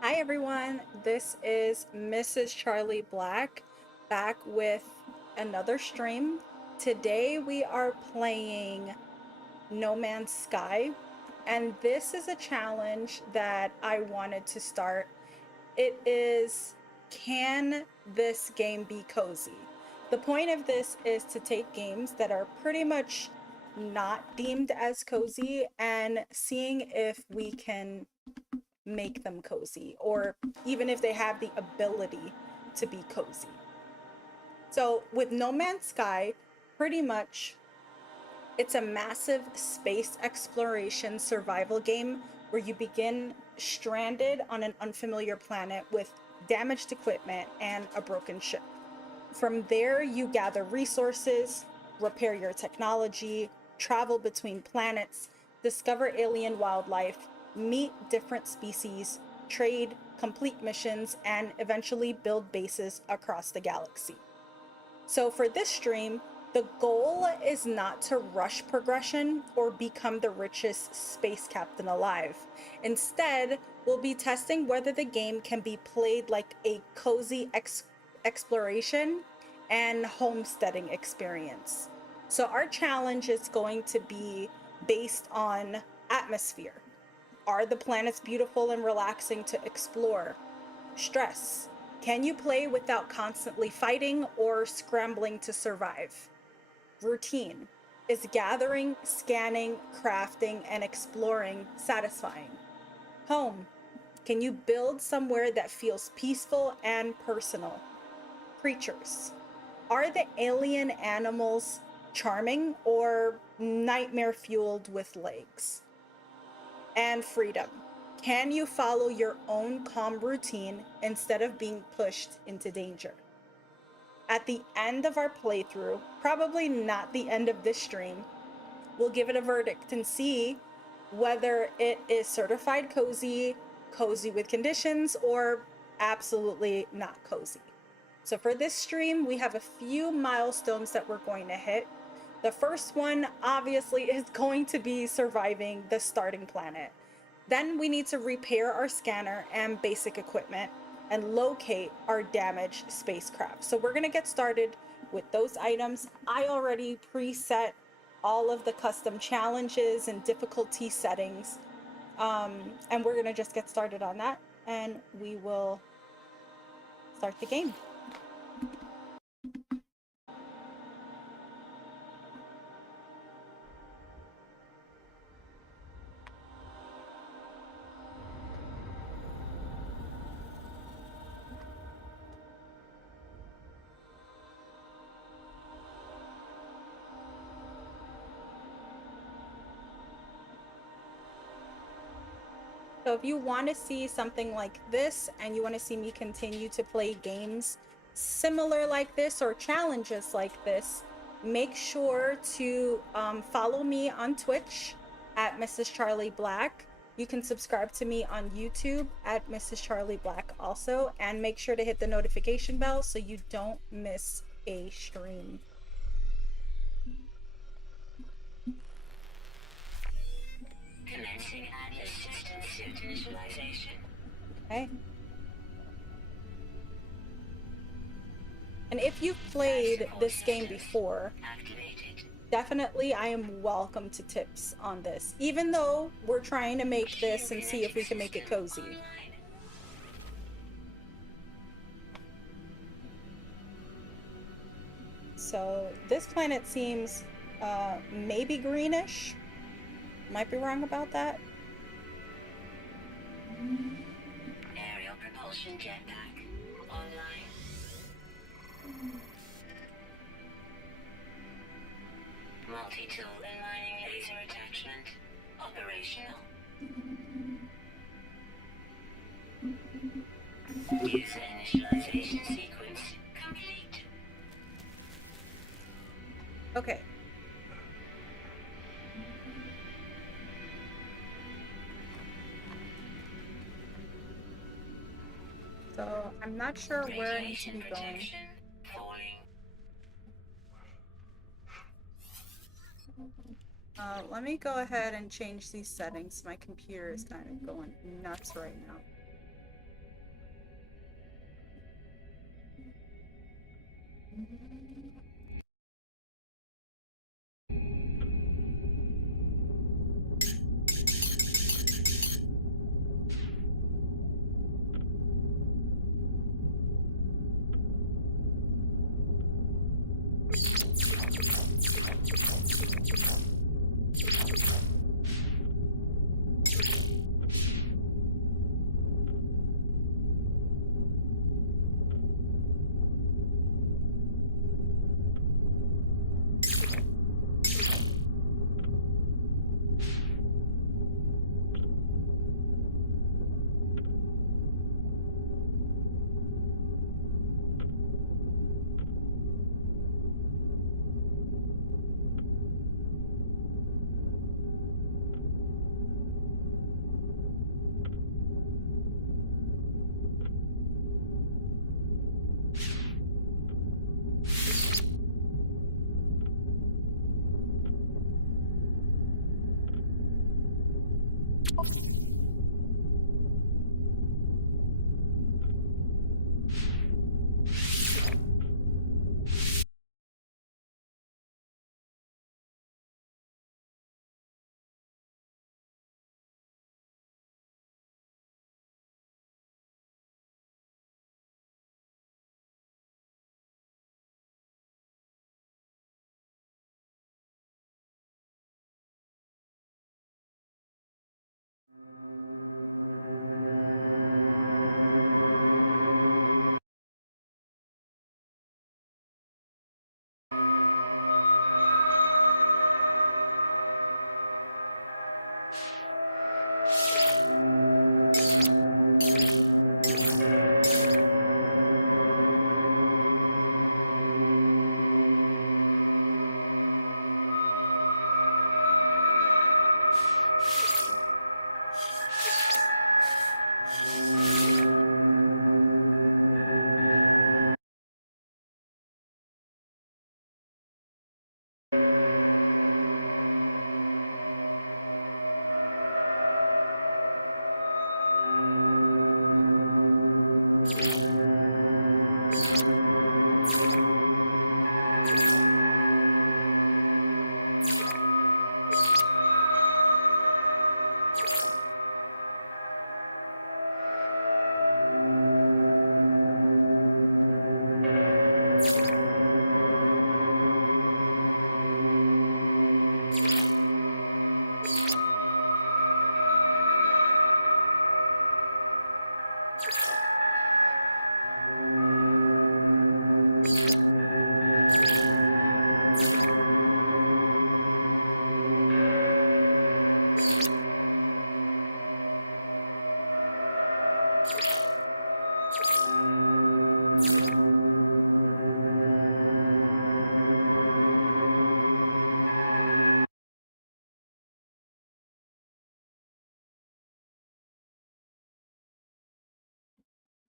Hi everyone, this is Mrs. Charlie Black back with another stream. Today we are playing No Man's Sky, and this is a challenge that I wanted to start. It is, can this game be cozy? The point of this is to take games that are pretty much not deemed as cozy and seeing if we can make them cozy, or even if they have the ability to be cozy. So with No Man's Sky, pretty much it's a massive space exploration survival game where you begin stranded on an unfamiliar planet with damaged equipment and a broken ship. From there, you gather resources, repair your technology, travel between planets, discover alien wildlife, meet different species, trade, complete missions, and eventually build bases across the galaxy. So, for this stream, the goal is not to rush progression or become the richest space captain alive. Instead, we'll be testing whether the game can be played like a cozy exploration and homesteading experience. So, our challenge is going to be based on atmosphere. Are the planets beautiful and relaxing to explore? Stress. Can you play without constantly fighting or scrambling to survive? Routine. Is gathering, scanning, crafting, and exploring satisfying? Home. Can you build somewhere that feels peaceful and personal? Creatures. Are the alien animals charming or nightmare fueled with legs? And freedom. Can you follow your own calm routine instead of being pushed into danger? At the end of our playthrough, probably not the end of this stream, we'll give it a verdict and see whether it is certified cozy, cozy with conditions, or absolutely not cozy. So for this stream, we have a few milestones that we're going to hit. The first one, obviously, is going to be surviving the starting planet. Then we need to repair our scanner and basic equipment and locate our damaged spacecraft. So we're gonna get started with those items. I already preset all of the custom challenges and difficulty settings. And we're gonna just get started on that and we will start the game. So if you want to see something like this and you want to see me continue to play games similar like this or challenges like this, make sure to follow me on Twitch at Mrs. Charlie Black. You can subscribe to me on YouTube at Mrs. Charlie Black also, and make sure to hit the notification bell so you don't miss a stream. Commencing Atlas system suit initialization. Okay. And if you've played this game before, definitely I am welcome to tips on this, even though we're trying to make this and see if we can make it cozy. So this planet seems maybe greenish. Might be wrong about that. Aerial propulsion jetpack online. Multi-tool inlining laser attachment operational. User initialization sequence complete. Okay. So I'm not sure where I need to be going. Falling. Let me go ahead and change these settings. My computer is kind of going nuts right now.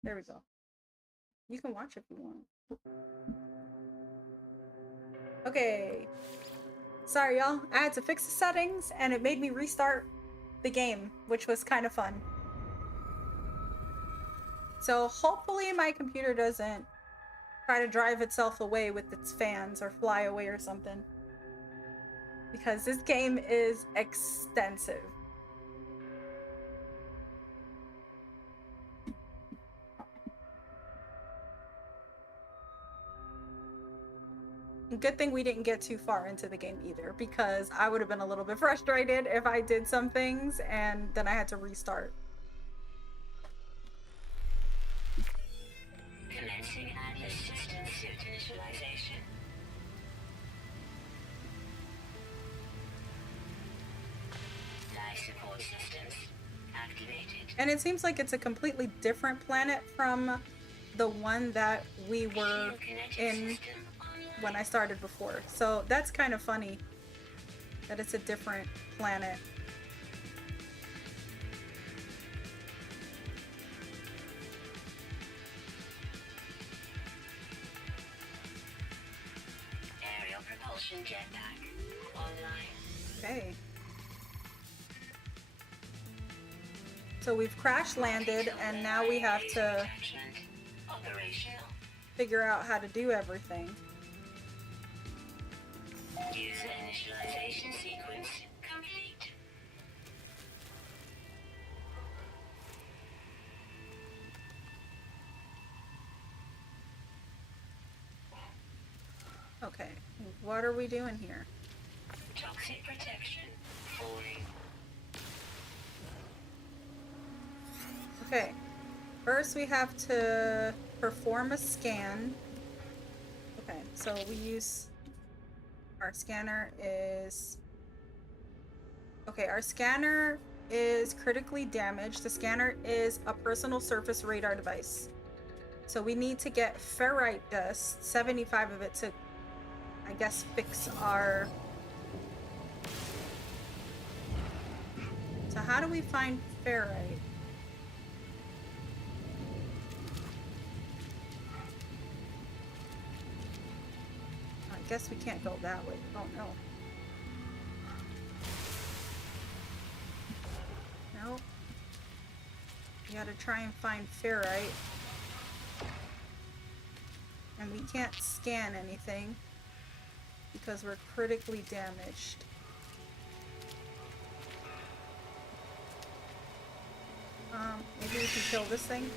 There we go. You can watch if you want. Okay. Sorry, y'all. I had to fix the settings, and it made me restart the game, which was kind of fun. So hopefully my computer doesn't try to drive itself away with its fans or fly away or something. Because this game is extensive. Good thing we didn't get too far into the game either, because I would have been a little bit frustrated if I did some things and then I had to restart. Commencing Atlas system suit initialization. Life support systems activated. And it seems like it's a completely different planet from the one that we were in when I started before. So that's kind of funny that it's a different planet. Aerial propulsion jetpack online. Okay. So we've crash landed, and now we have to Operational. figure out how to do everything. User initialization sequence complete. Okay, what are we doing here? Toxic protection falling. Okay, first we have to perform a scan. Okay, so we use our scanner is okay, our scanner is critically damaged. The scanner is a personal surface radar device. So we need to get ferrite dust, 75 of it, to, I guess, fix our... So how do we find ferrite? I guess we can't go that way. Oh, no. No. We gotta try and find ferrite. And we can't scan anything because we're critically damaged. Maybe we can kill this thing.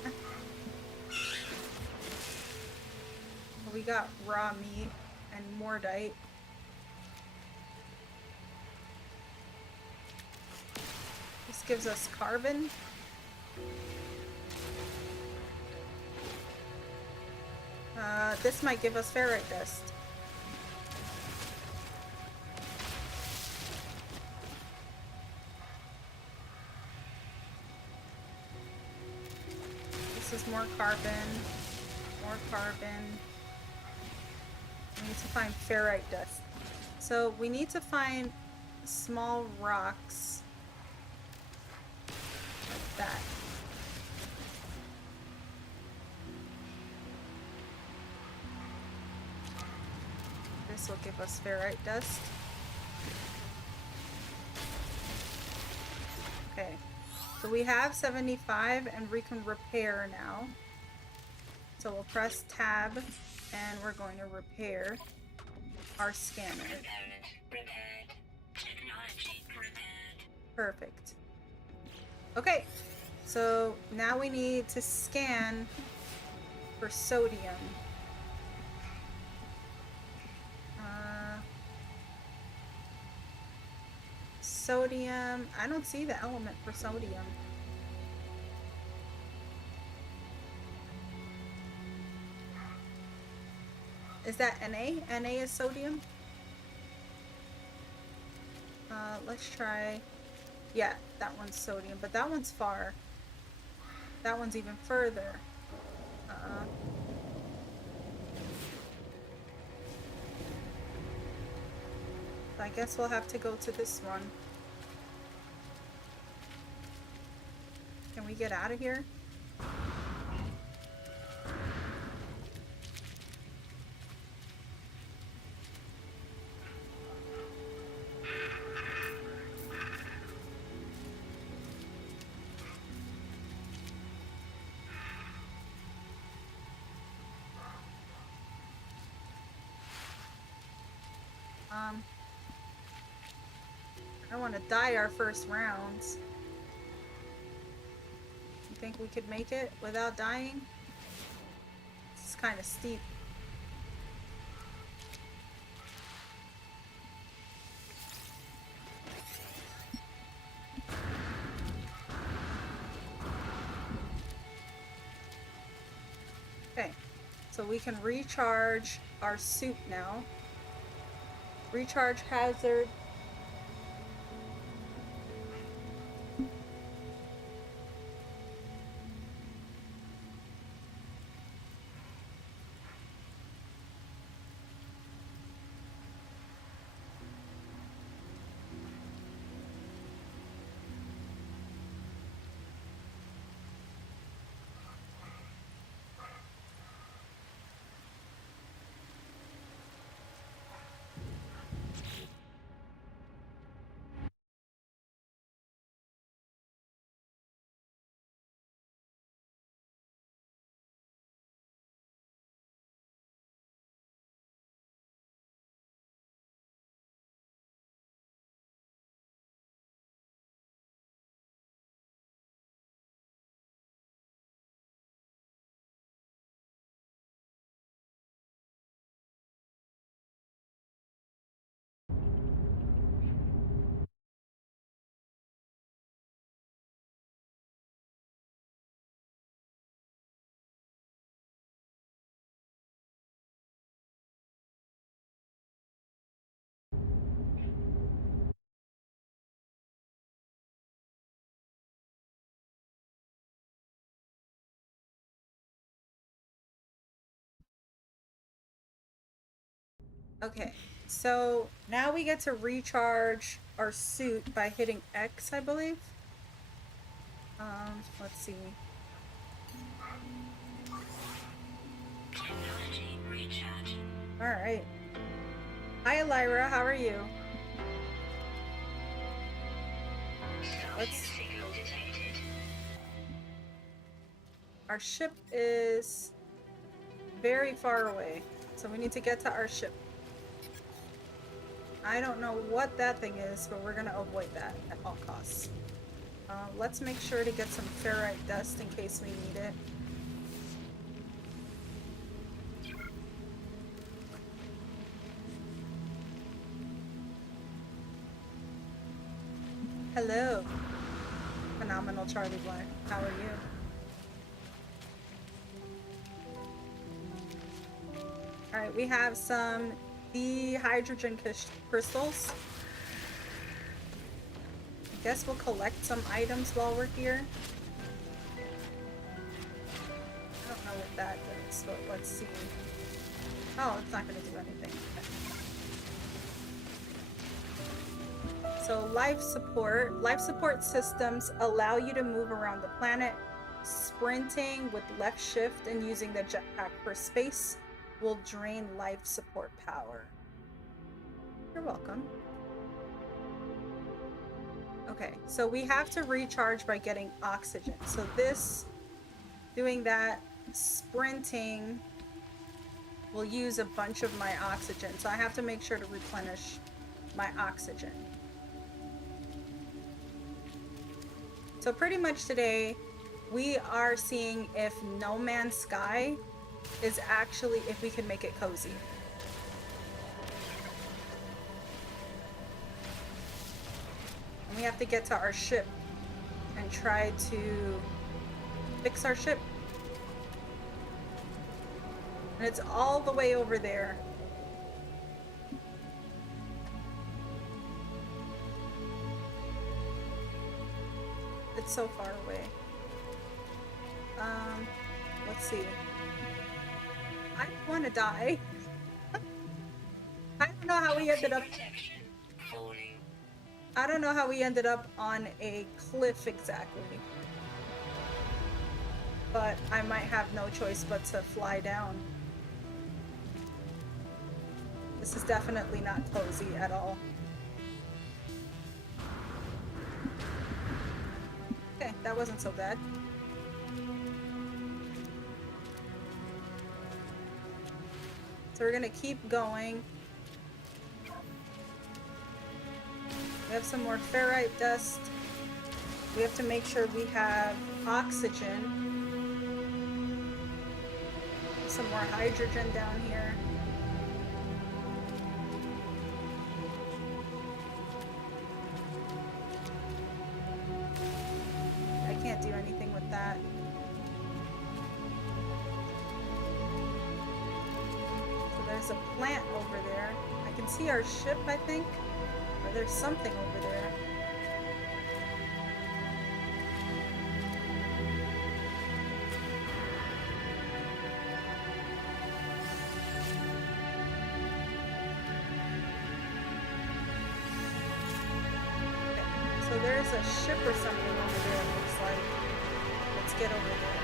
We got raw meat and mordite. This gives us carbon. This might give us ferrite dust. This is more carbon. More carbon. We need to find ferrite dust. So we need to find small rocks like that. This will give us ferrite dust. Okay, so we have 75 and we can repair now. So we'll press tab and we're going to repair our scanner. Component repaired. Technology repaired. Perfect. Okay, so now we need to scan for sodium. Sodium, I don't see the element for sodium. Is that Na? Na is sodium? Let's try. Yeah, that one's sodium, but that one's far. That one's even further. I guess we'll have to go to this one. Can we get out of here? I don't want to die our first rounds. You think we could make it without dying? It's kind of steep. Okay, so we can recharge our suit now. Recharge hazard. Okay, so now we get to recharge our suit by hitting X, I believe. Let's see. Technology recharge. All right. Hi, Lyra. How are you? Starship Let's. signal detected. Our ship is very far away, so we need to get to our ship. I don't know what that thing is, but we're gonna avoid that at all costs. Let's make sure to get some ferrite dust in case we need it. Hello, phenomenal Charlie Black. How are you? All right, we have some dehydrogen crystals. I guess we'll collect some items while we're here. I don't know what that does, but let's see. Oh, it's not going to do anything. Okay. So life support systems allow you to move around the planet. Sprinting with left shift and using the jetpack for space will drain life support power. You're welcome. Okay, so we have to recharge by getting oxygen. So doing that, sprinting will use a bunch of my oxygen. So I have to make sure to replenish my oxygen. So pretty much today, we are seeing if No Man's Sky is actually, if we can make it cozy. And we have to get to our ship and try to fix our ship. And it's all the way over there. It's so far away. Let's see. I don't want to die. I don't know how we ended up. I don't know how we ended up on a cliff exactly. But I might have no choice but to fly down. This is definitely not cozy at all. Okay, that wasn't so bad. So we're gonna keep going. We have some more ferrite dust. We have to make sure we have oxygen. Some more hydrogen down here. I can't do anything with that. So there's a plant over there. I can see our ship, I think. Or there's something over there. Okay. So there's a ship or something over there, it looks like. Let's get over there.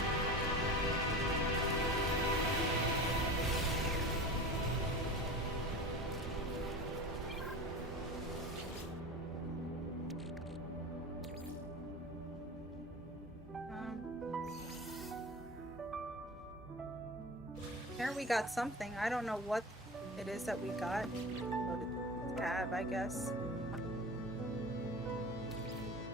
Here we got something. I don't know what it is that we got. Go to tab, I guess.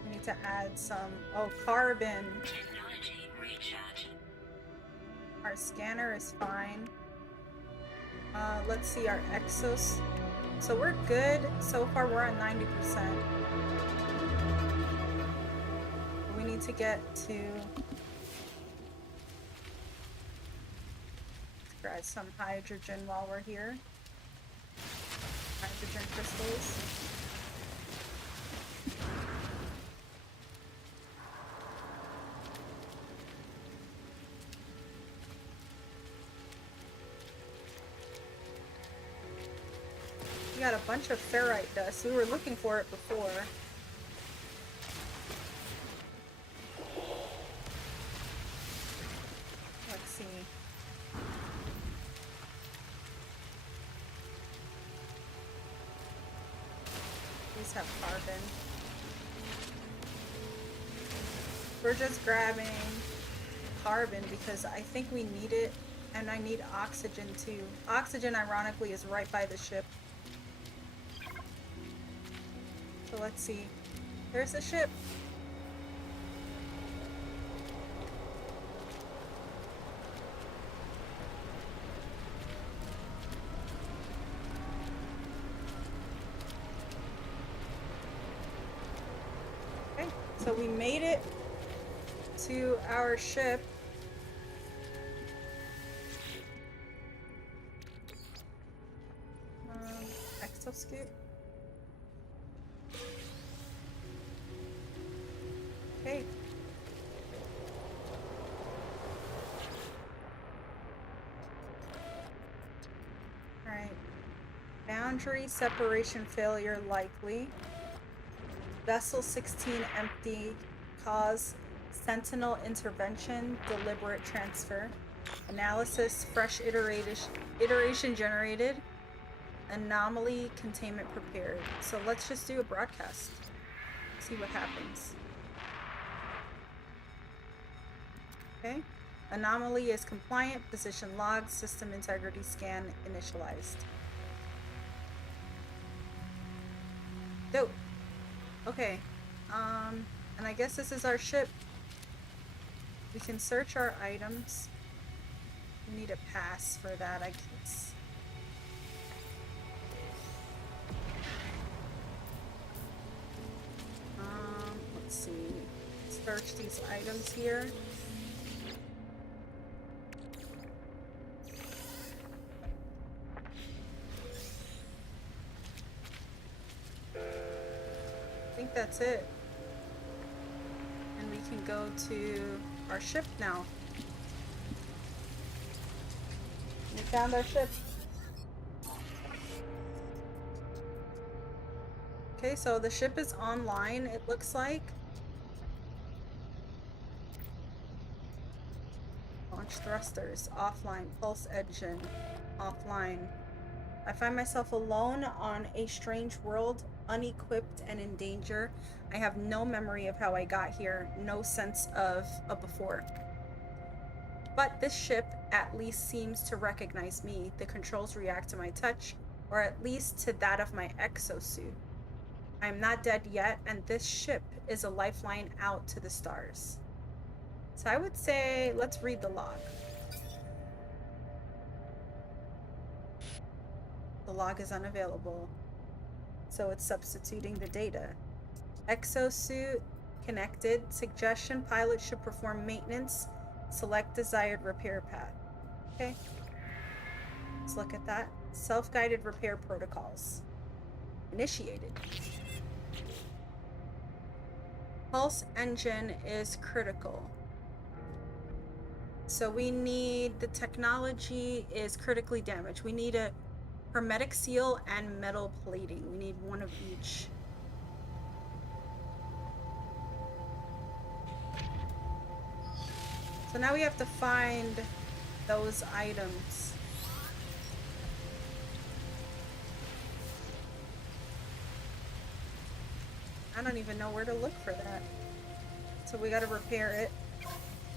We need to add some. Oh, carbon. Technology recharge. Our scanner is fine. Let's see our exos. So we're good. So far we're at 90%. We need to get to grab some hydrogen while we're here. Hydrogen crystals. We got a bunch of ferrite dust. We were looking for it before. Let's see. These have carbon. We're just grabbing carbon because I think we need it, and I need oxygen too. Oxygen, ironically, is right by the ship. So let's see. There's the ship. Okay, so we made it to our ship. Exoscoop. Okay. Alright. Boundary separation failure likely. Vessel 16 empty. Cause Sentinel intervention. Deliberate transfer. Analysis. Fresh iteration generated. Anomaly containment prepared. So let's just do a broadcast. See what happens. Okay. Anomaly is compliant. Position logged. System integrity scan initialized. Dope. Okay. And I guess this is our ship. We can search our items. We need a pass for that, I guess. Let's see. Search these items here. I think that's it. And we can go to our ship now. We found our ship. Okay, so the ship is online, it looks like. Launch thrusters, offline. Pulse engine, offline. I find myself alone on a strange world, unequipped and in danger. I have no memory of how I got here, no sense of a before. But this ship at least seems to recognize me. The controls react to my touch, or at least to that of my exosuit. I am not dead yet, and this ship is a lifeline out to the stars. So I would say, let's read the log. The log is unavailable, so it's substituting the data. Exosuit connected. Suggestion: pilot should perform maintenance. Select desired repair path. Okay. Let's look at that. Self-guided repair protocols. Initiated. Pulse engine is critical. So we need, the technology is critically damaged. We need a hermetic seal and metal plating. We need one of each. So now we have to find those items. I don't even know where to look for that. So we gotta repair it.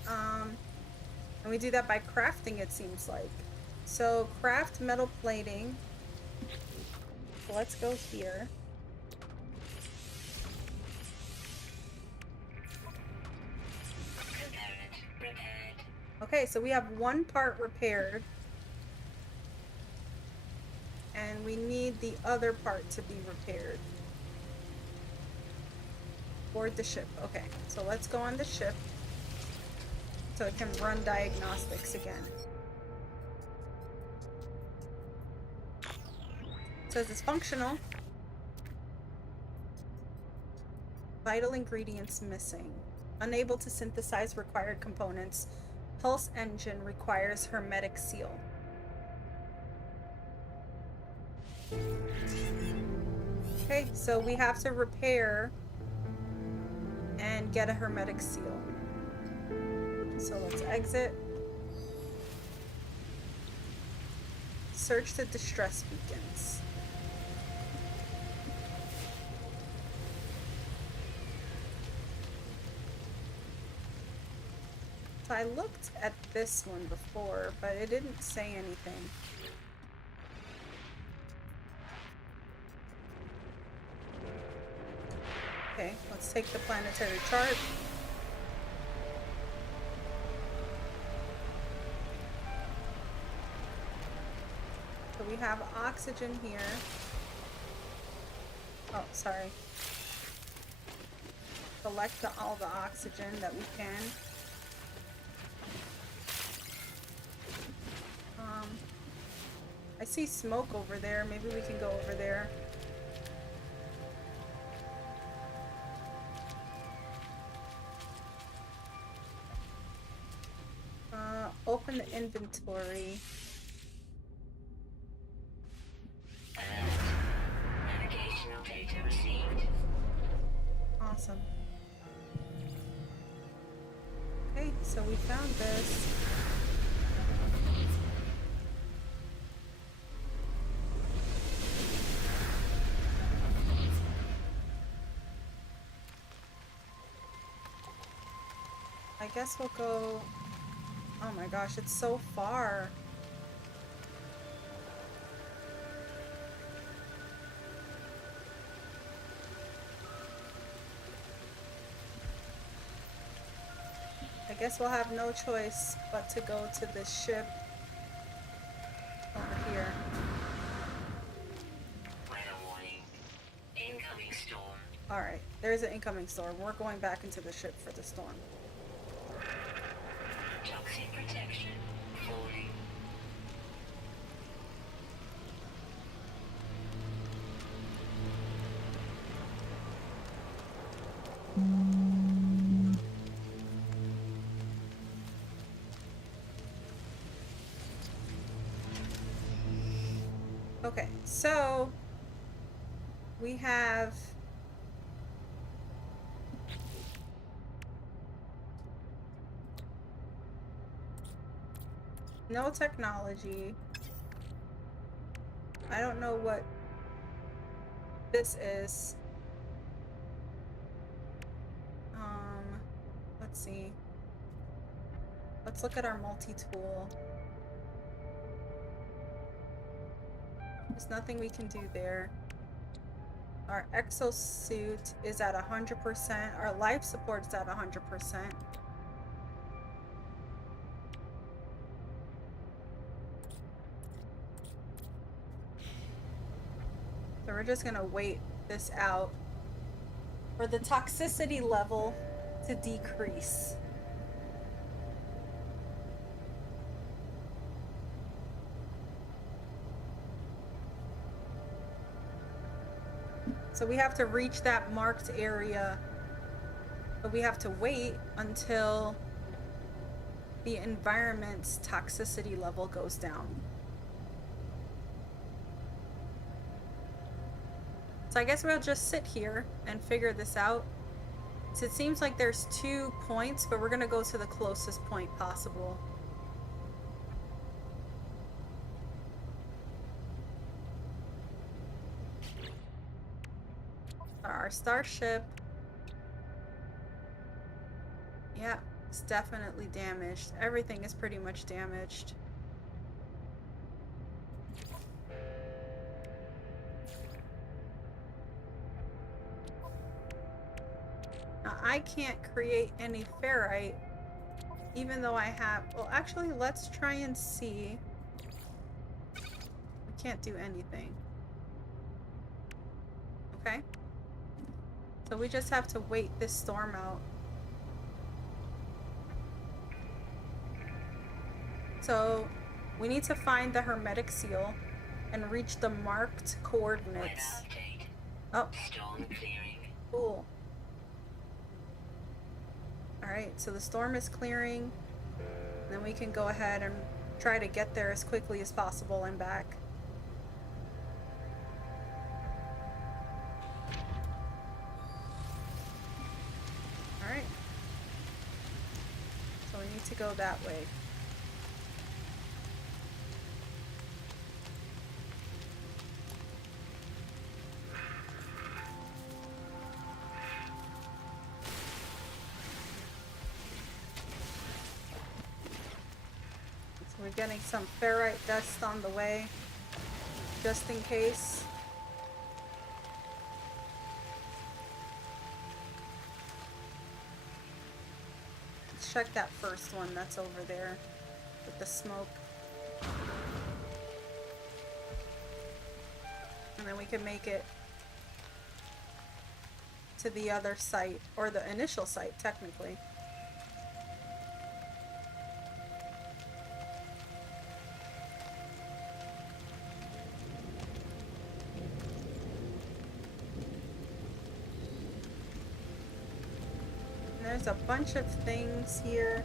And we do that by crafting, it seems like. So craft metal plating. So let's go here. Okay, so we have one part repaired. And we need the other part to be repaired. Board the ship. Okay, so let's go on the ship so it can run diagnostics again. It says it's functional. Vital ingredients missing. Unable to synthesize required components. Pulse engine requires hermetic seal. Okay, so we have to repair and get a hermetic seal. So let's exit. Search the distress beacons. So I looked at this one before, but it didn't say anything. Okay, let's take the planetary chart. So we have oxygen here. Oh, sorry. Collect all the oxygen that we can. I see smoke over there. Maybe we can go over there. Open the inventory. Navigational data received. Awesome. Okay, so we found this. I guess we'll go... Oh my gosh, it's so far. I guess we'll have no choice but to go to this ship over here. Weather warning. Incoming storm. Alright, there's an incoming storm. We're going back into the ship for the storm. Toxic protection. Falling. Okay, so we have no technology. I don't know what this is. Let's see. Let's look at our multi-tool. There's nothing we can do there. Our exosuit is at 100%. Our life support is at 100%. So we're just gonna wait this out for the toxicity level to decrease. So we have to reach that marked area, but we have to wait until the environment's toxicity level goes down. So I guess we'll just sit here and figure this out. So it seems like there's 2 points, but we're gonna go to the closest point possible. Our starship. Yeah, it's definitely damaged. Everything is pretty much damaged. Now, I can't create any ferrite, even though I have... Well, actually, let's try and see. We can't do anything. Okay. So we just have to wait this storm out. So we need to find the hermetic seal and reach the marked coordinates. Oh. Storm clearing. Cool. Alright, so the storm is clearing. And then we can go ahead and try to get there as quickly as possible and back. need to go that way. So we're getting some ferrite dust on the way, just in case. Let's check that first one that's over there with the smoke. And then we can make it to the other site, or the initial site, technically. And there's a bunch of things here.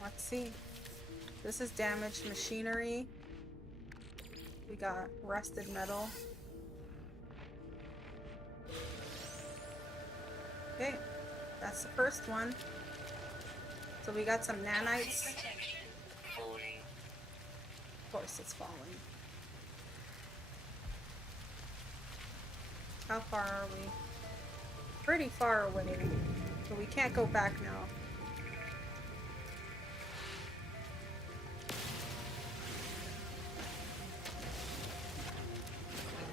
Let's see. This is damaged machinery. We got rusted metal. Okay, that's the first one. So we got some nanites. Protection. Falling. Of course it's falling. How far are we? Pretty far away. So we can't go back now.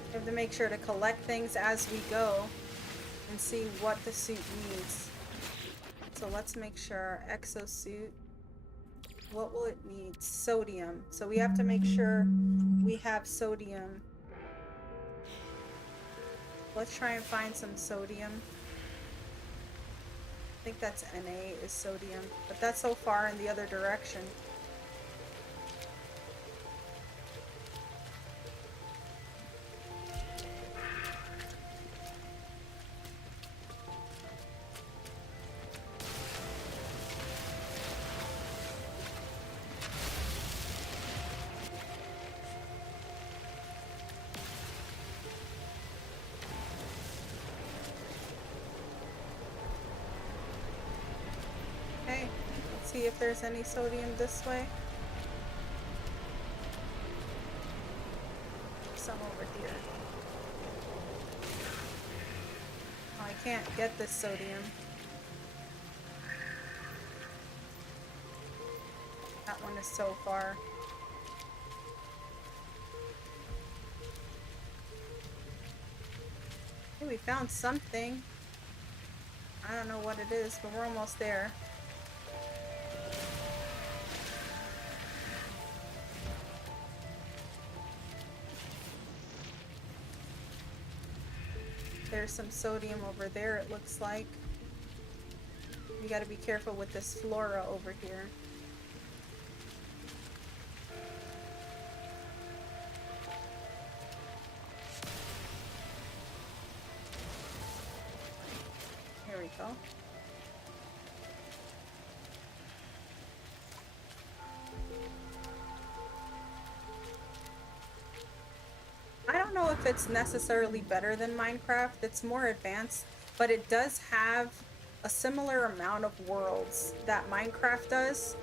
We have to make sure to collect things as we go and see what the suit needs. So let's make sure exosuit. What will it need? Sodium. So we have to make sure we have sodium. Let's try and find some sodium. I think that's Na is sodium, but that's so far in the other direction. Okay, let's see if there's any sodium this way. Some over here. Oh, I can't get this sodium. That one is so far. Okay, we found something. I don't know what it is, but we're almost there. There's some sodium over there, it looks like. You gotta be careful with this flora over here. Here we go. I don't know if it's necessarily better than Minecraft. It's more advanced, but it does have a similar amount of worlds that Minecraft does.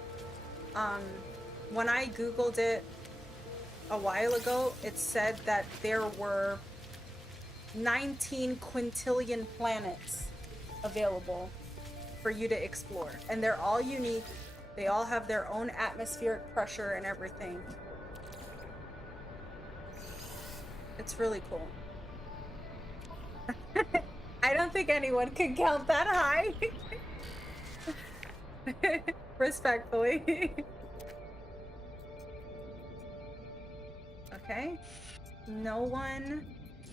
When I Googled it a while ago, it said that there were 19 quintillion planets available for you to explore, and they're all unique. They all have their own atmospheric pressure and everything. It's really cool. I don't think anyone can count that high. Respectfully. Okay. No one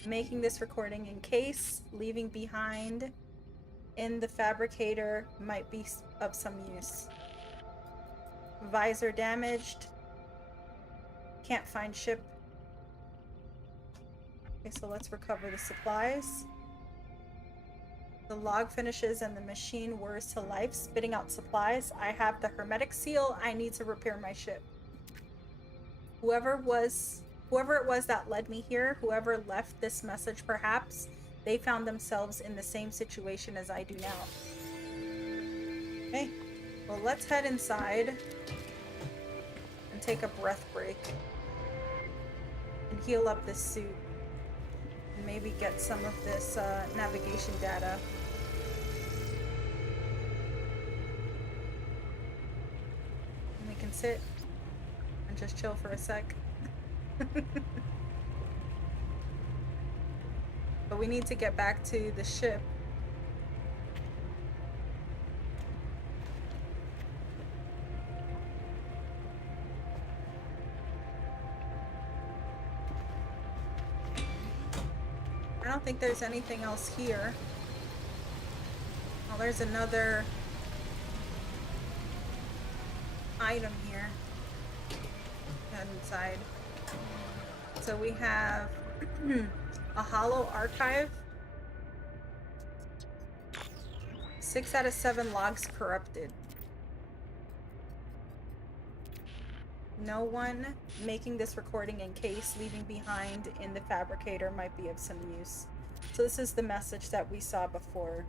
making this recording in case leaving behind in the fabricator might be of some use. Visor damaged. Can't find ship. Okay, so let's recover the supplies. The log finishes and the machine whirs to life, spitting out supplies. I have the hermetic seal. I need to repair my ship. Whoever it was that led me here, whoever left this message perhaps, they found themselves in the same situation as I do now. Okay, well, let's head inside and take a breath break and heal up this suit and maybe get some of this navigation data. And we can sit and just chill for a sec. But we need to get back to the ship. I don't think there's anything else here. Oh, there's another item here. Head inside. So we have a hollow archive. 6 out of 7 logs corrupted. No one making this recording in case leaving behind in the fabricator might be of some use. So this is the message that we saw before.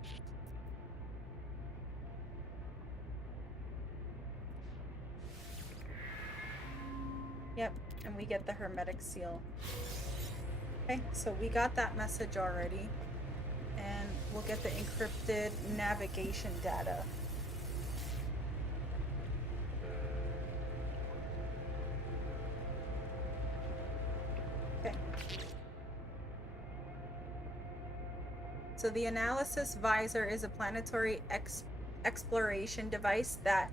Yep, and we get the hermetic seal. Okay, so we got that message already. And we'll get the encrypted navigation data. Okay. So the analysis visor is a planetary exploration device that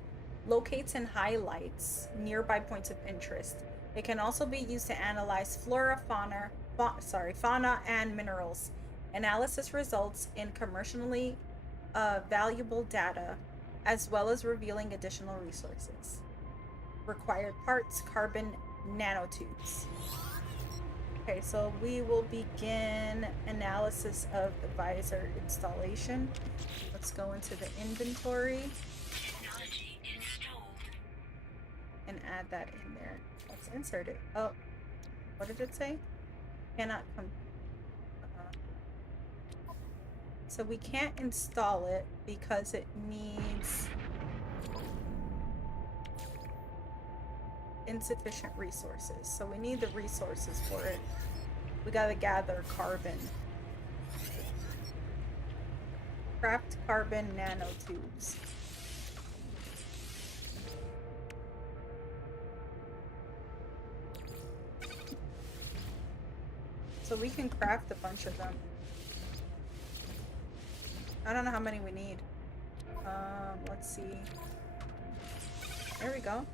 locates and highlights nearby points of interest. It can also be used to analyze flora, fauna, and minerals. Analysis results in commercially valuable data, as well as revealing additional resources. Required parts, carbon nanotubes. Okay, so we will begin analysis of the visor installation. Let's go into the inventory Technology installed. and add that in there. Let's insert it. Oh, what did it say? Cannot come. So we can't install it because it needs insufficient resources. So we need the resources for it. We gotta gather carbon. Craft carbon nanotubes. So we can craft a bunch of them. I don't know how many we need. Let's see. There we go.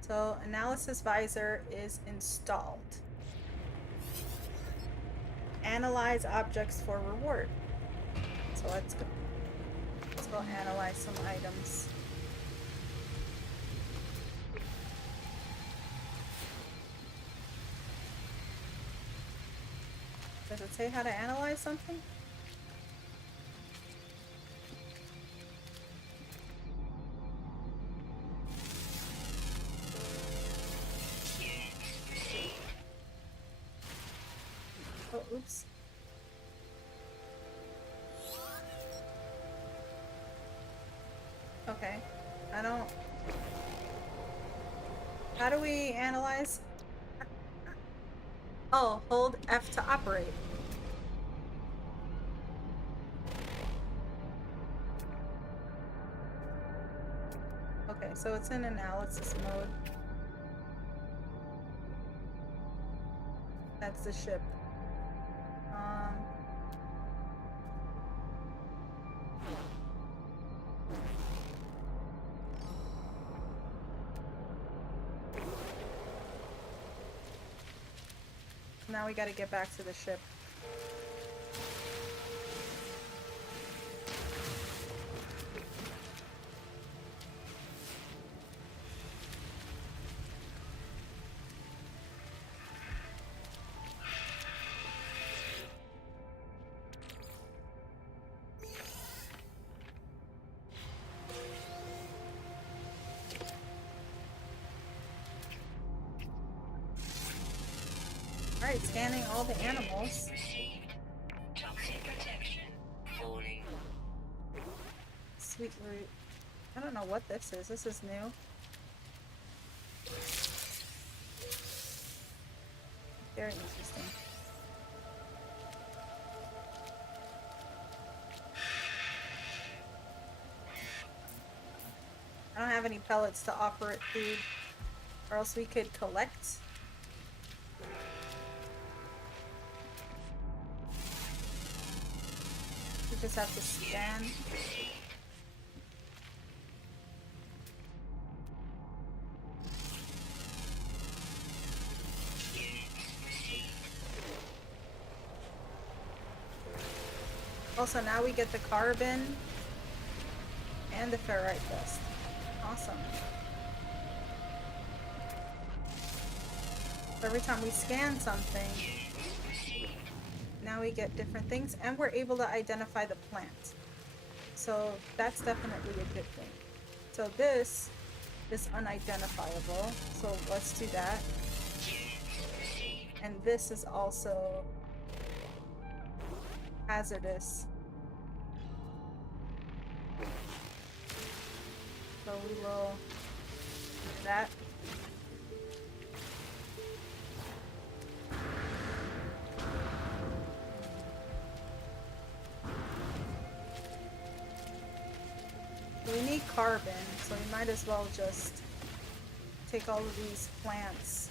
So analysis visor is installed. Analyze objects for reward. So let's go. Let's go analyze some items. Does it say how to analyze something? Oh, oops. Okay. I don't... How do we analyze? Oh, hold F to operate. Okay, so it's in analysis mode. That's the ship. Now we gotta get back to the ship. Alright, scanning all the animals. Received. Toxic protection. Falling. Sweet root. I don't know what this is. This is new. Very interesting. I don't have any pellets to offer it food, or else we could collect. We just have to scan. Also, now we get the carbon and the ferrite dust. Awesome. So every time we scan something, now we get different things, and we're able to identify the plant. So that's definitely a good thing. So this is unidentifiable, so let's do that. And this is also hazardous. So we will do that. We need carbon, so we might as well just take all of these plants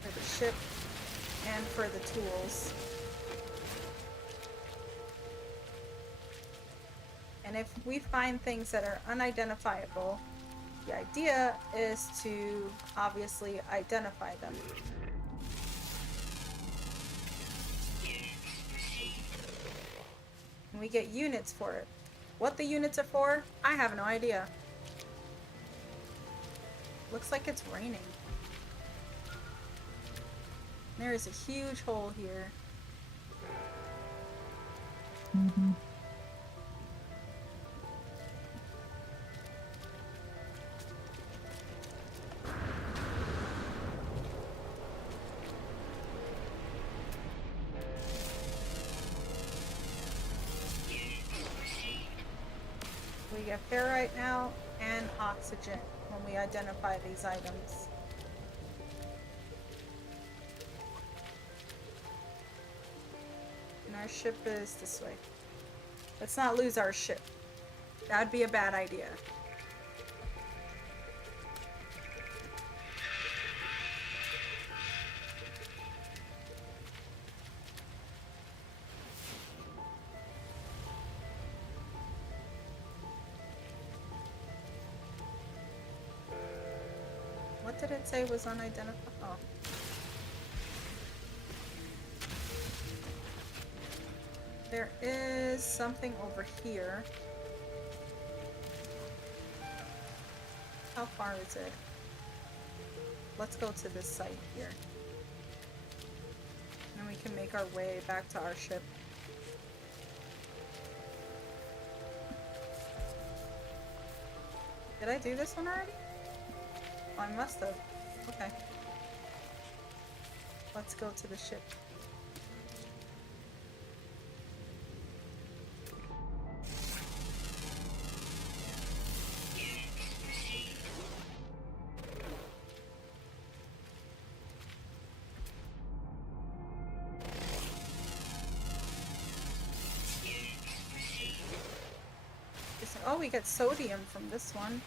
for the ship and for the tools. And if we find things that are unidentifiable, the idea is to obviously identify them. And we get units for it. What the units are for, I have no idea. Looks like it's raining. There is a huge hole here. We get ferrite now and oxygen when we identify these items. And our ship is this way. Let's not lose our ship. That'd be a bad idea. What did it say was unidentified? Oh. There is something over here. How far is it? Let's go to this site here. And we can make our way back to our ship. Did I do this one already? Oh, I must have. Okay. Let's go to the ship. Oh, we get sodium from this one.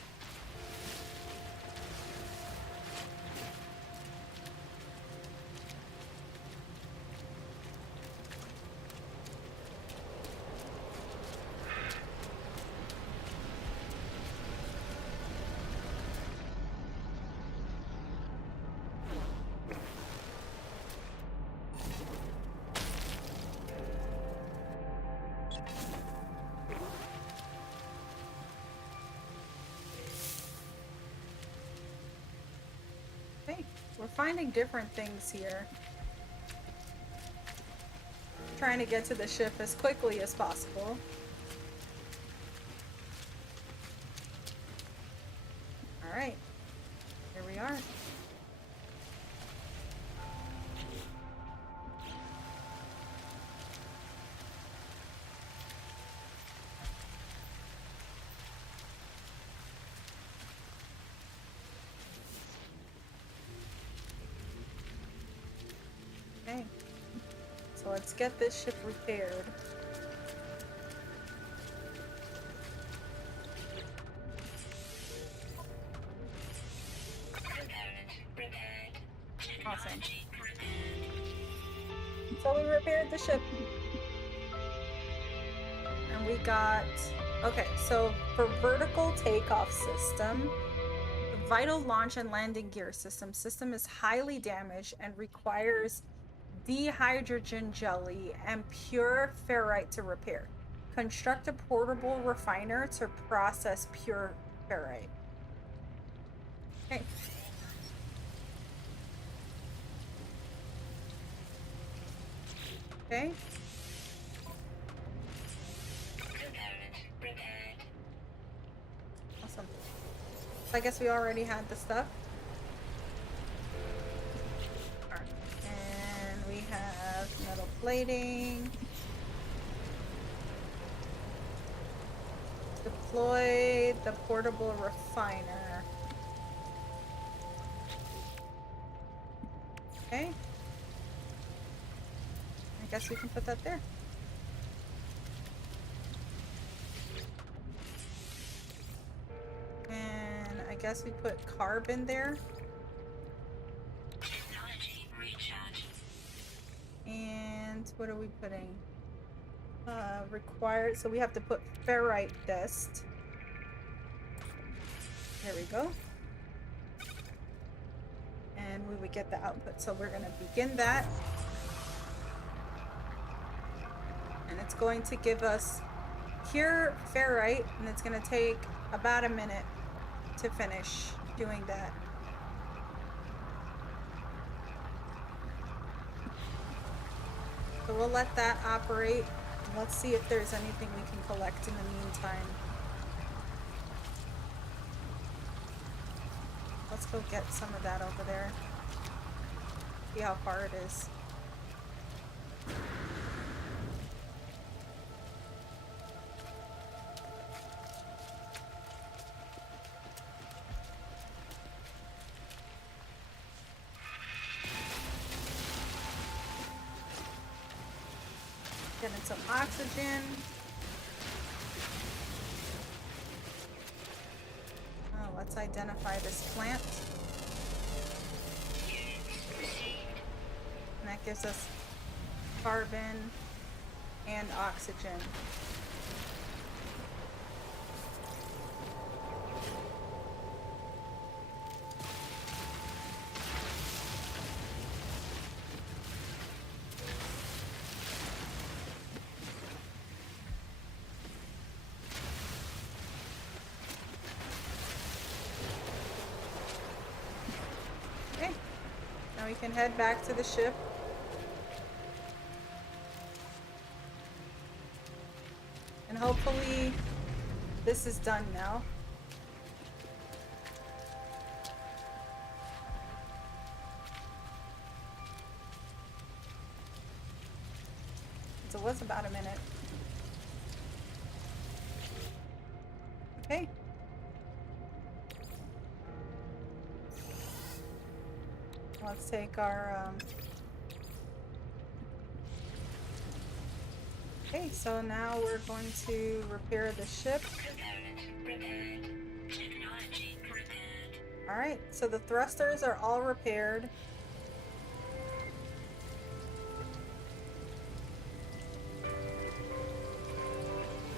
We're finding different things here. Trying to get to the ship as quickly as possible. Alright. Here we we are. Okay. So let's get this ship repaired. Awesome. So we repaired the ship. And we got... Okay, so for vertical takeoff system, the vital launch and landing gear system is highly damaged and requires dehydrogen jelly and pure ferrite to repair. Construct a portable refiner to process pure ferrite. Okay. Okay. Awesome. So I guess we already had the stuff. Alright. And we have metal plating. Deploy the portable refiner. Okay. I guess we can put that there. And I guess we put carbon there. Technology recharge. And what are we putting? Required, so we have to put ferrite dust. There we go. And we would get the output. So we're gonna begin that. And it's going to give us pure ferrite, and it's gonna take about a minute to finish doing that. So we'll let that operate. Let's see if there's anything we can collect in the meantime. Let's go get some of that over there. See how far it is. Getting some oxygen. Oh, let's identify this plant. And that gives us carbon and oxygen. Okay, now we can head back to the ship. And hopefully this is done now. So it was about a minute. Okay. Let's take our okay, so now we're going to repair the ship. Technology repaired. Alright, so the thrusters are all repaired.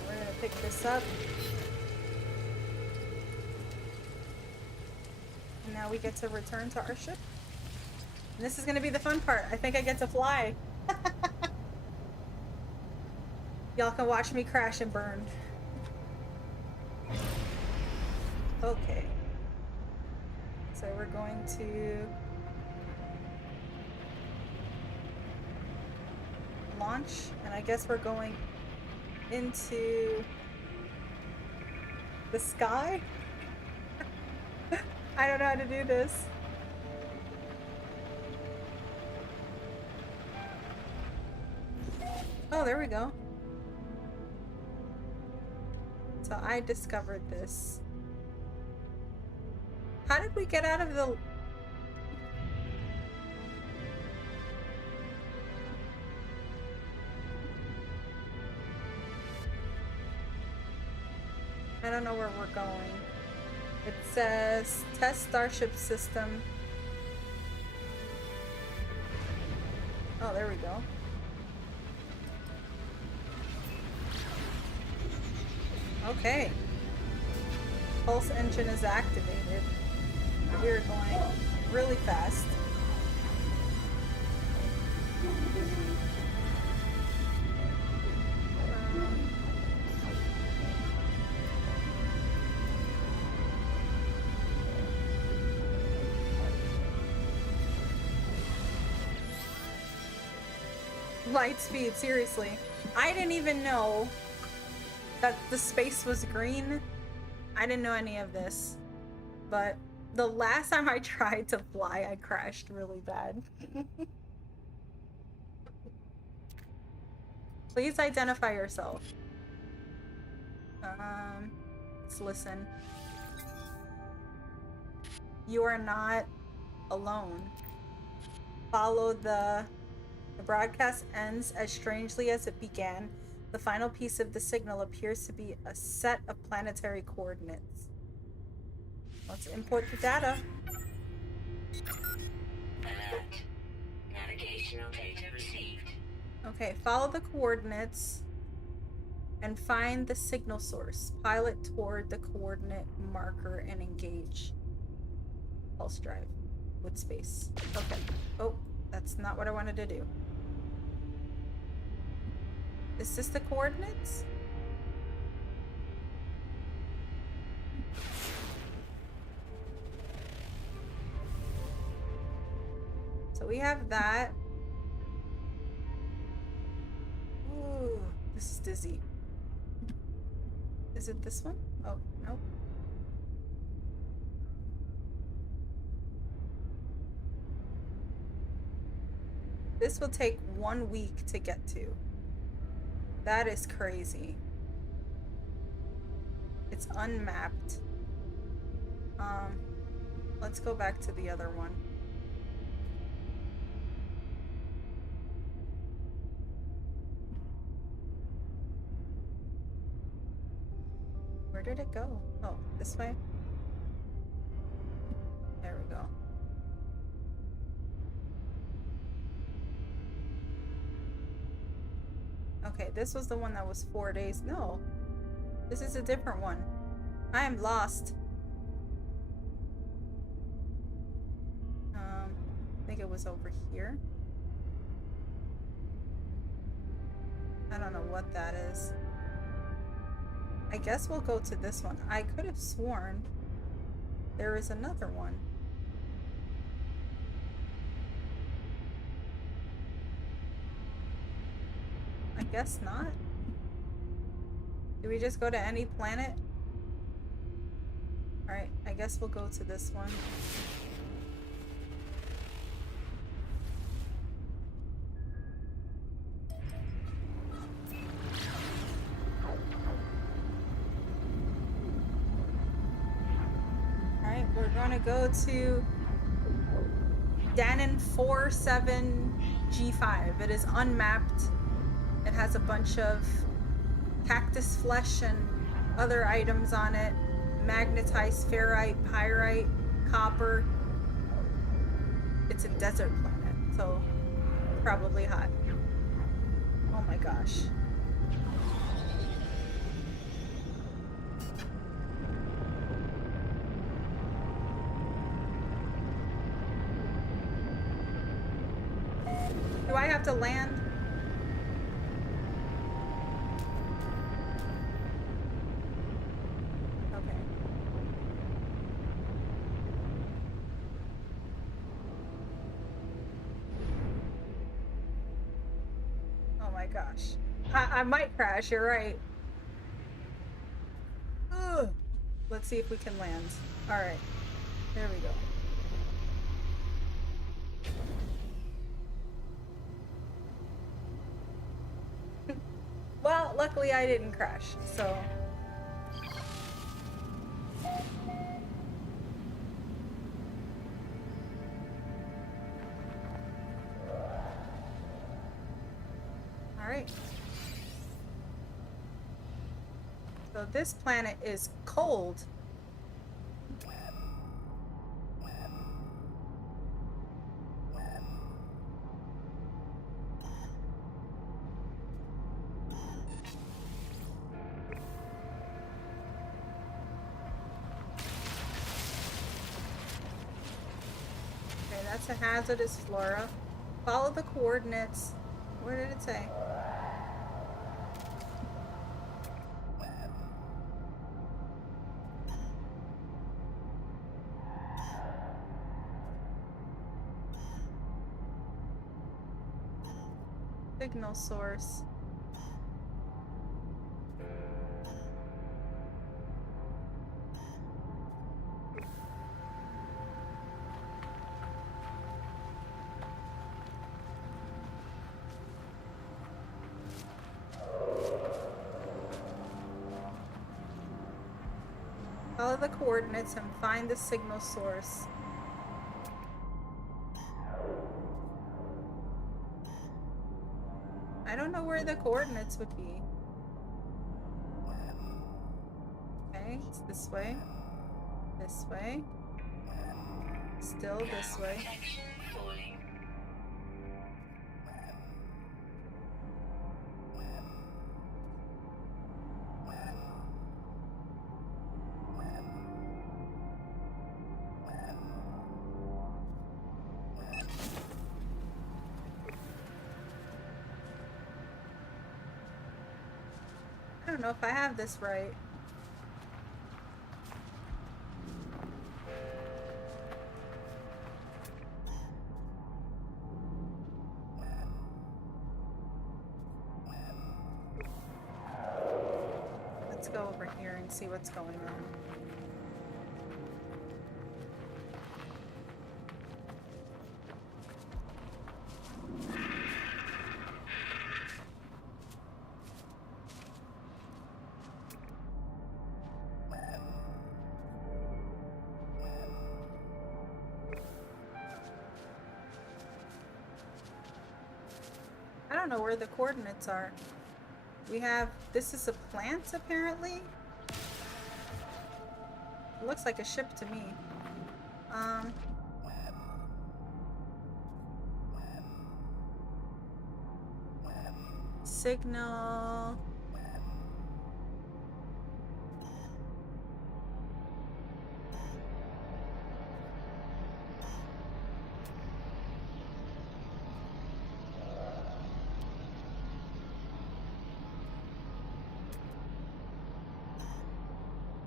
We're gonna pick this up. And now we get to return to our ship. And this is gonna be the fun part. I think I get to fly. Y'all can watch me crash and burn. Okay. So we're going to launch, and I guess we're going into the sky. I don't know how to do this. Oh, there we go. So I discovered this. How did we get out of the... I don't know where we're going. It says test starship system. Oh, there we go. Okay. Pulse engine is activated. We're going really fast. Light speed, seriously. I didn't even know that the space was green. I didn't know any of this. But the last time I tried to fly, I crashed really bad. Please identify yourself. Let's listen. You are not alone. Follow the broadcast ends as strangely as it began. The final piece of the signal appears to be a set of planetary coordinates. Let's import the data. Alert. Navigational data received. Okay, follow the coordinates and find the signal source. Pilot toward the coordinate marker and engage. Pulse drive with space. Okay. Oh, that's not what I wanted to do. Is this the coordinates? So we have that. Ooh, this is dizzy. Is it this one? Oh, nope. This will take 1 week to get to. That is crazy. It's unmapped. Let's go back to the other one. Where did it go? Oh, this way? There we go. Okay, this was the one that was 4 days. No, this is a different one. I am lost. I think it was over here. I don't know what that is. I guess we'll go to this one. I could have sworn there is another one. I guess not. Do we just go to any planet? Alright, I guess we'll go to this one. Alright, we're gonna go to Danon 47G5. It is unmapped. It has a bunch of cactus flesh and other items on it. Magnetized ferrite, pyrite, copper. It's a desert planet, so probably hot. Oh my gosh. Do I have to land? Okay. Oh my gosh. I might crash, you're right. Ugh. Let's see if we can land. Alright. There we go. Well, luckily I didn't crash, so... Alright. So this planet is cold. Okay, that's a hazardous flora. Follow the coordinates. What did it say? Signal source. Follow the coordinates and find the signal source. I don't know where the coordinates would be. Okay, it's this way. This way. Still this way. I don't know if I have this right. Let's go over here and see what's going on. I don't know where the coordinates are. We have, this is a plant apparently. It looks like a ship to me. Signal.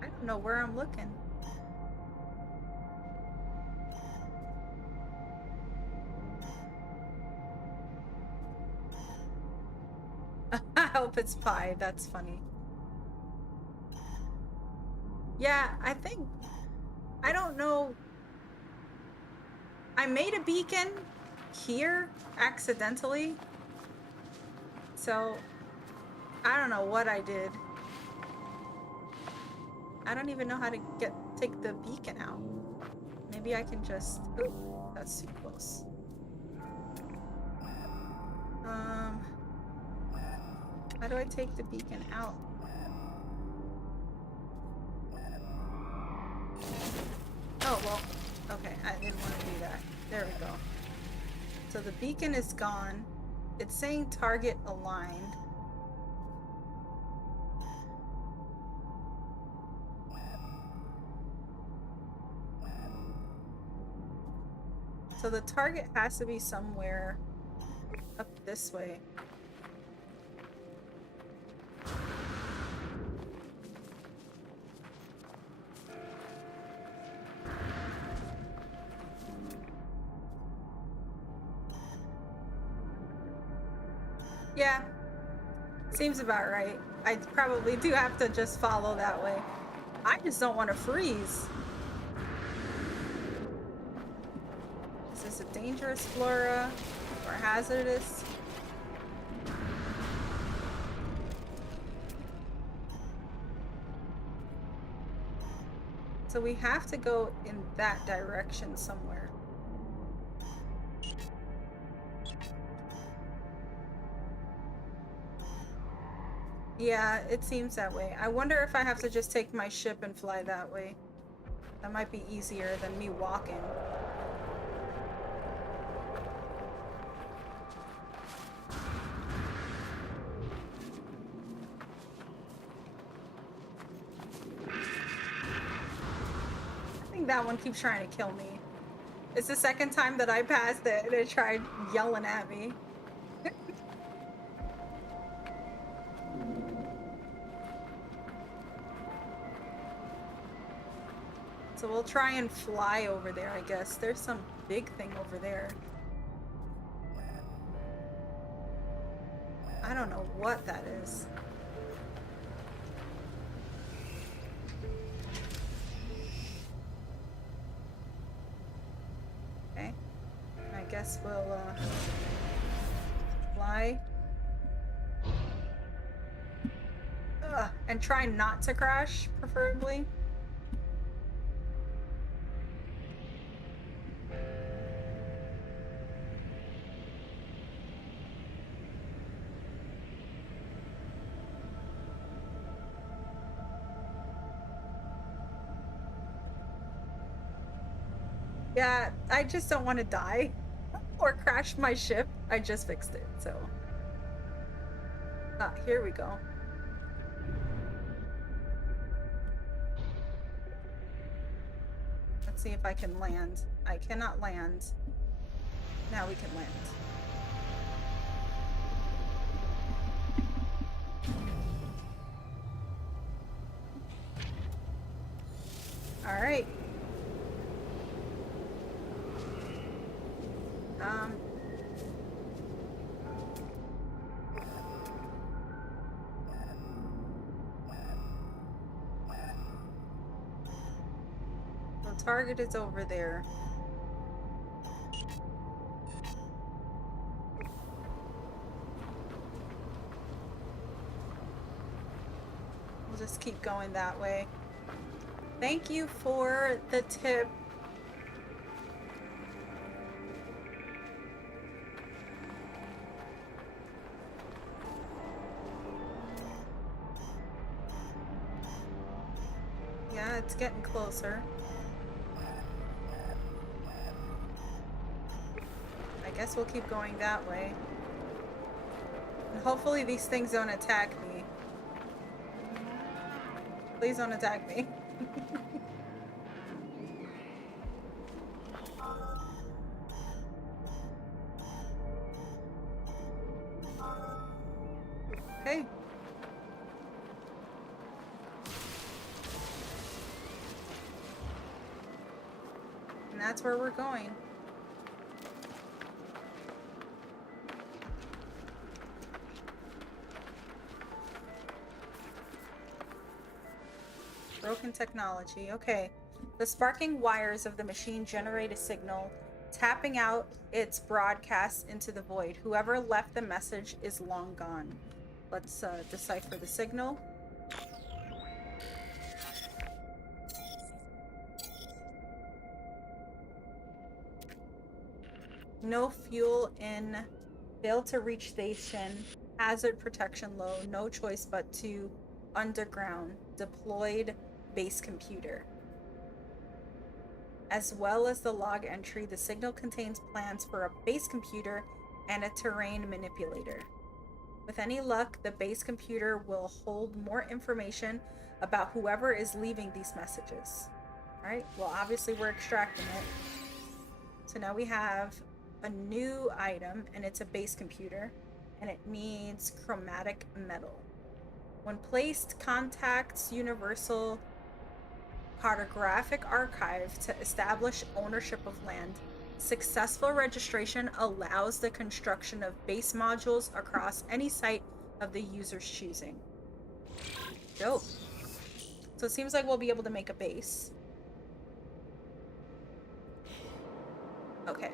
I don't know where I'm looking. I hope it's pie. That's funny. Yeah, I don't know. I made a beacon here accidentally. So, I don't know what I did. I don't even know how to take the beacon out. Maybe I can just... Oh, that's too close. How do I take the beacon out? Oh, well, okay, I didn't want to do that. There we go. So the beacon is gone. It's saying target aligned. So the target has to be somewhere up this way. Yeah, seems about right. I probably do have to just follow that way. I just don't want to freeze. Is this a dangerous flora or hazardous? So we have to go in that direction somewhere. Yeah, it seems that way. I wonder if I have to just take my ship and fly that way. That might be easier than me walking. I think that one keeps trying to kill me. It's the second time that I passed it and it tried yelling at me. So we'll try and fly over there, I guess. There's some big thing over there. I don't know what that is. Okay. I guess we'll fly. Ugh. And try not to crash, preferably. Yeah, I just don't want to die or crash my ship. I just fixed it, so. Ah, here we go. Let's see if I can land. I cannot land. Now we can land. All right. The target is over there. We'll just keep going that way. Thank you for the tip. Yeah, it's getting closer. I guess we'll keep going that way. And hopefully these things don't attack me. Please don't attack me. Okay. And that's where we're going. Broken technology. Okay. The sparking wires of the machine generate a signal, tapping out its broadcast into the void. Whoever left the message is long gone. Let's decipher the signal. No fuel in. Failed to reach station. Hazard protection low. No choice but to underground. Deployed base computer. As well as the log entry, the signal contains plans for a base computer and a terrain manipulator. With any luck, the base computer will hold more information about whoever is leaving these messages. All right, well, obviously we're extracting it. So now we have a new item, and it's a base computer, and it needs chromatic metal. When placed, contacts Universal Cartographic Archive to establish ownership of land. Successful registration allows the construction of base modules across any site of the user's choosing. Dope. So it seems like we'll be able to make a base. Okay.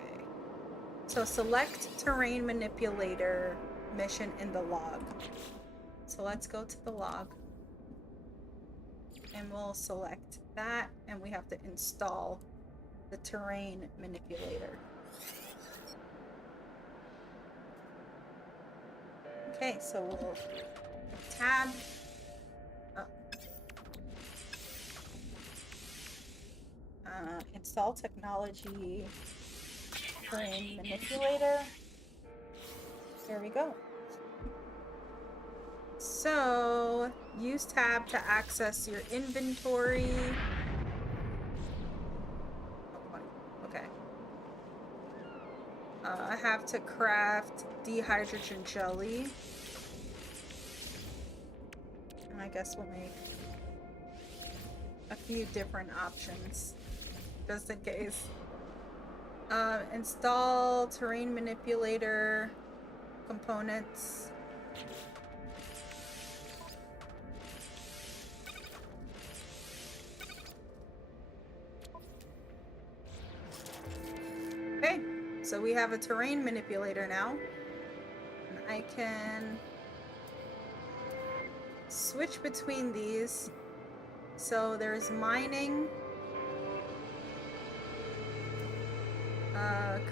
So select terrain manipulator mission in the log. So let's go to the log. And we'll select that, and we have to install the terrain manipulator. Okay, so we'll tab. Install technology terrain manipulator. There we go. So use tab to access your inventory. Okay. I have to craft dehydrogen jelly. And I guess we'll make a few different options just in case. Install terrain manipulator components. Okay, so we have a terrain manipulator now. And I can switch between these. So there's mining,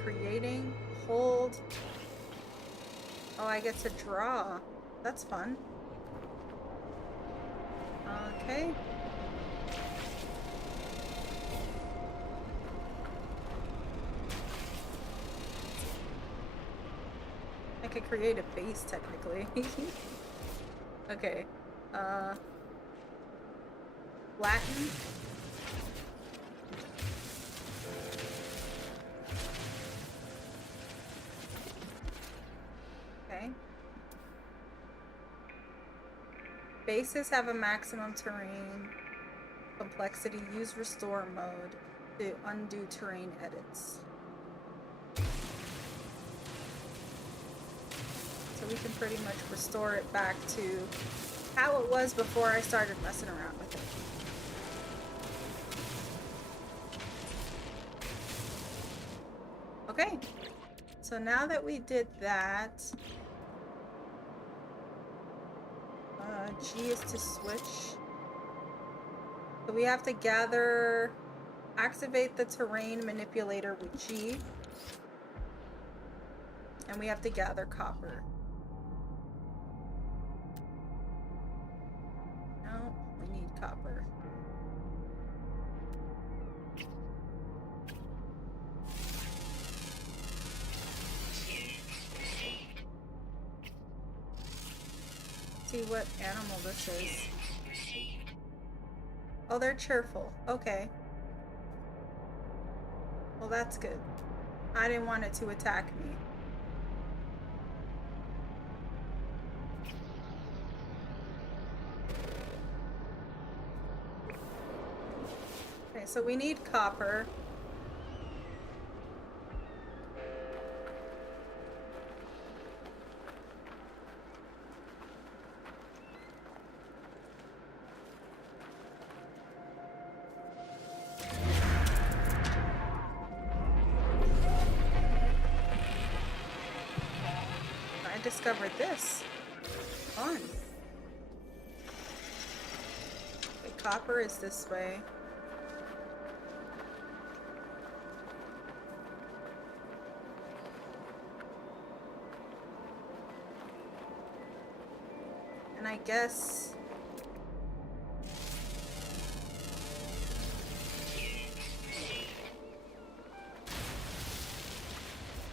creating, hold. Oh, I get to draw. That's fun. Okay. I could create a base technically. Okay. Latin. Okay. Bases have a maximum terrain complexity. Use restore mode to undo terrain edits. So we can pretty much restore it back to how it was before I started messing around with it. Okay, so now that we did that, G is to switch. So we have to activate the terrain manipulator with G. And we have to gather copper. No, we need copper. See what animal this is. Oh, they're cheerful. Okay. Well, that's good. I didn't want it to attack me. Okay, so we need copper. I discovered this. Fun. Okay, copper is this way. And I guess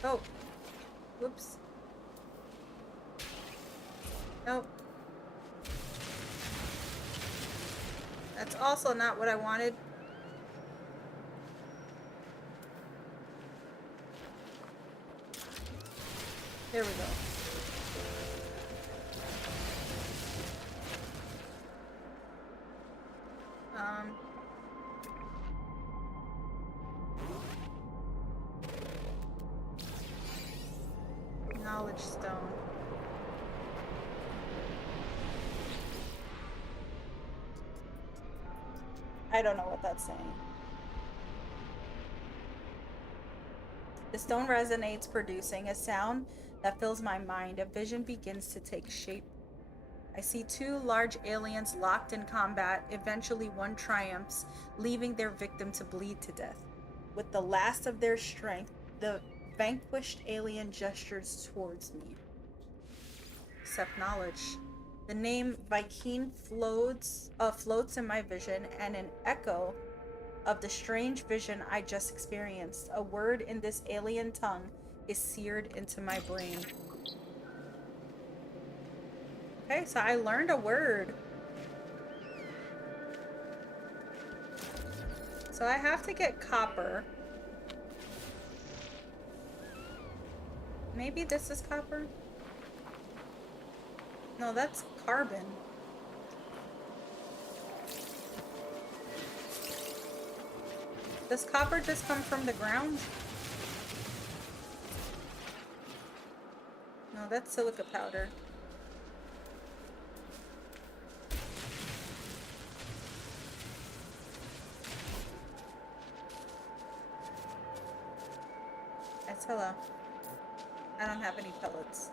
oh, whoops. Nope. That's also not what I wanted. There we go. Knowledge stone. I don't know what that's saying. The stone resonates, producing a sound that fills my mind. A vision begins to take shape. I see two large aliens locked in combat. Eventually, one triumphs, leaving their victim to bleed to death. With the last of their strength, the vanquished alien gestures towards me. Accept knowledge. The name Viking floats in my vision, and an echo of the strange vision I just experienced. A word in this alien tongue is seared into my brain. Okay, so I learned a word. So I have to get copper. Maybe this is copper? No, that's carbon. Does copper just come from the ground? No, that's silica powder. It's hello. I don't have any pellets.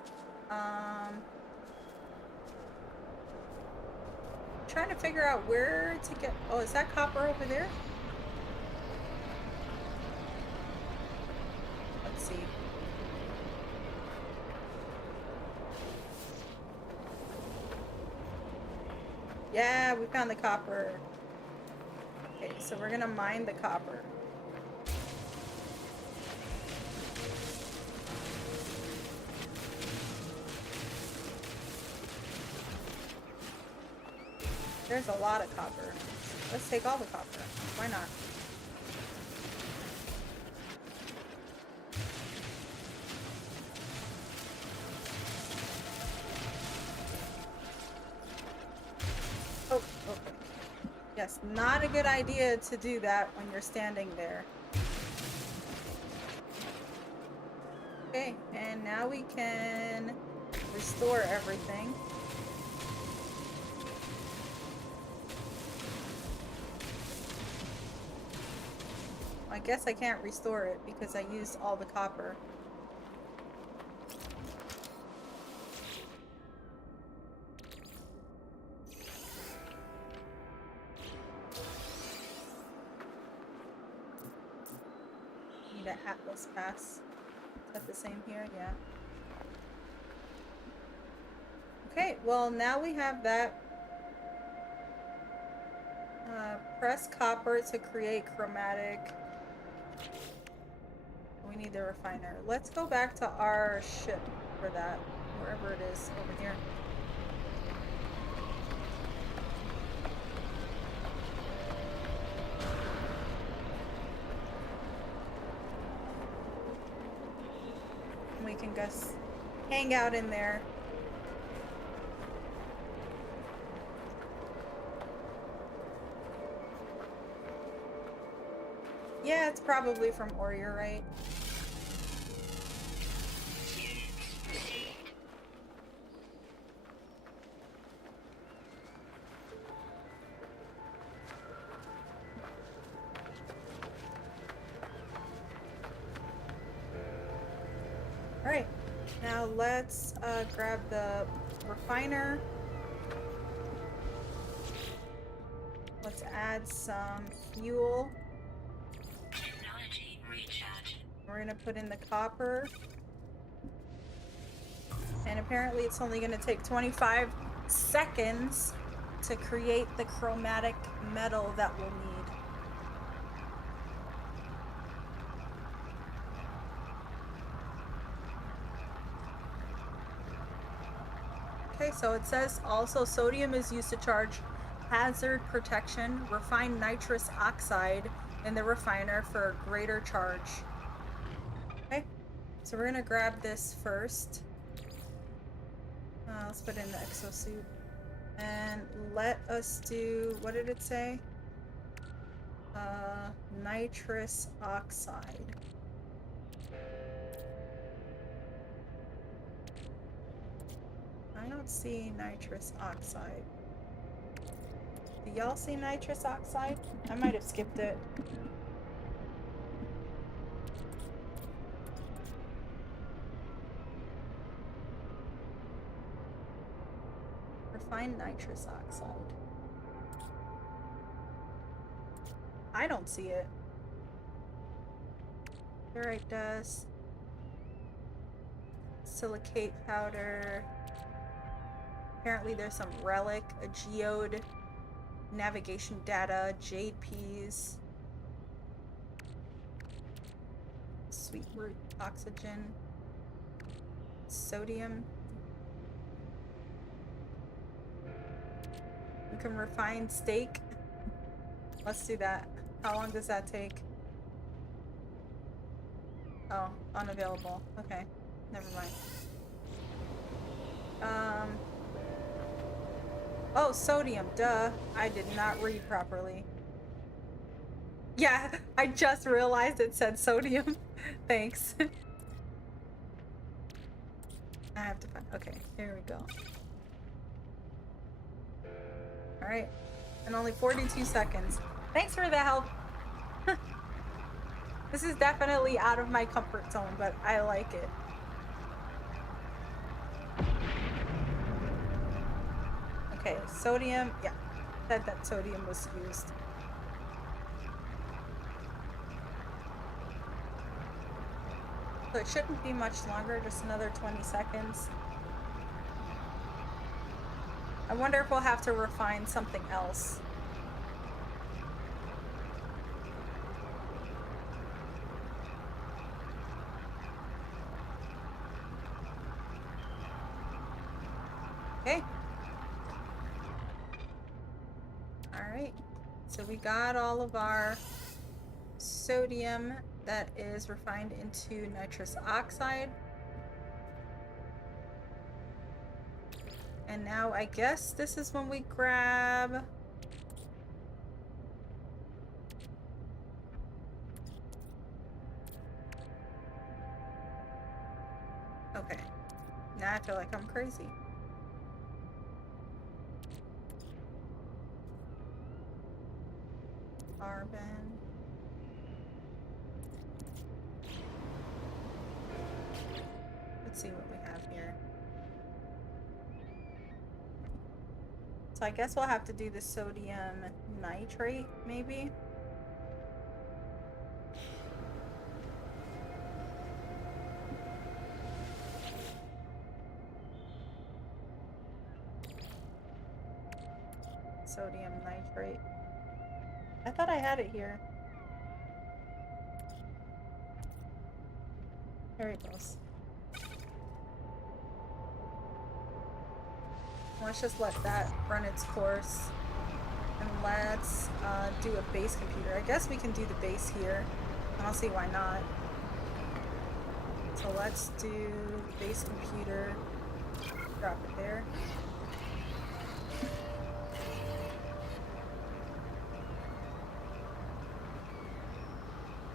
Trying to figure out where to get. Oh, is that copper over there? Let's see. Yeah, we found the copper. Okay, so we're gonna mine the copper. There's a lot of copper. Let's take all the copper. Why not? Oh, okay. Yes, not a good idea to do that when you're standing there. Okay, and now we can restore everything. I guess I can't restore it because I used all the copper. Need an Atlas pass. Is that the same here? Yeah. Okay, well now we have that. Press copper to create chromatic. We need the refiner. Let's go back to our ship for that, wherever it is over here. We can just hang out in there. Yeah, it's probably from Orior, right? Alright, now let's grab the refiner. Let's add some fuel. Technology recharge. We're gonna put in the copper. And apparently it's only gonna take 25 seconds to create the chromatic metal that we'll need. Okay, so it says also sodium is used to charge hazard protection, refined nitrous oxide in the refiner for greater charge. Okay, so we're gonna grab this first. Let's put in the exosuit. And let us do, what did it say? Nitrous oxide. I don't see nitrous oxide. Do y'all see nitrous oxide? I might have skipped it. find nitrous oxide. I don't see it. Ferrite dust. Silicate powder. Apparently there's some relic, a geode, navigation data, jade peas, sweet root oxygen, sodium. We can refine steak. Let's do that. How long does that take? Oh, unavailable. Okay, never mind. Oh, sodium, duh. I did not read properly. Yeah, I just realized it said sodium. Thanks. I have to find, okay, here we go. All right, and only 42 seconds. Thanks for the help. This is definitely out of my comfort zone, but I like it. Okay, sodium, yeah, said that sodium was used. So it shouldn't be much longer, just another 20 seconds. I wonder if we'll have to refine something else. Okay. All right. So we got all of our sodium that is refined into nitrous oxide. And now I guess this is when we grab... Okay. Now I feel like I'm crazy. Carbon. Let's see what we have here. So I guess we'll have to do the sodium nitrate, maybe? Sodium nitrate. I thought I had it here. Here it goes. Let's just let that run its course. And let's do a base computer. I guess we can do the base here. I don't see why not. So let's do base computer. Drop it there.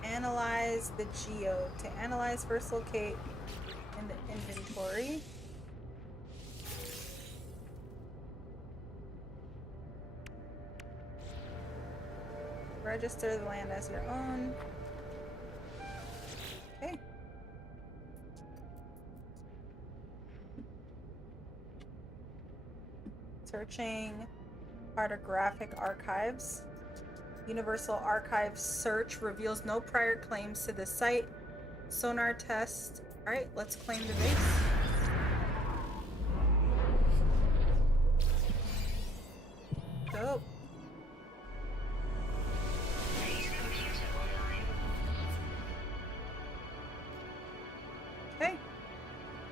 Analyze the geode. To analyze, first locate in the inventory. Register the land as your own. Okay. Searching cartographic archives. Universal Archives search reveals no prior claims to the site. Sonar test. Alright, let's claim the base. Go. Okay.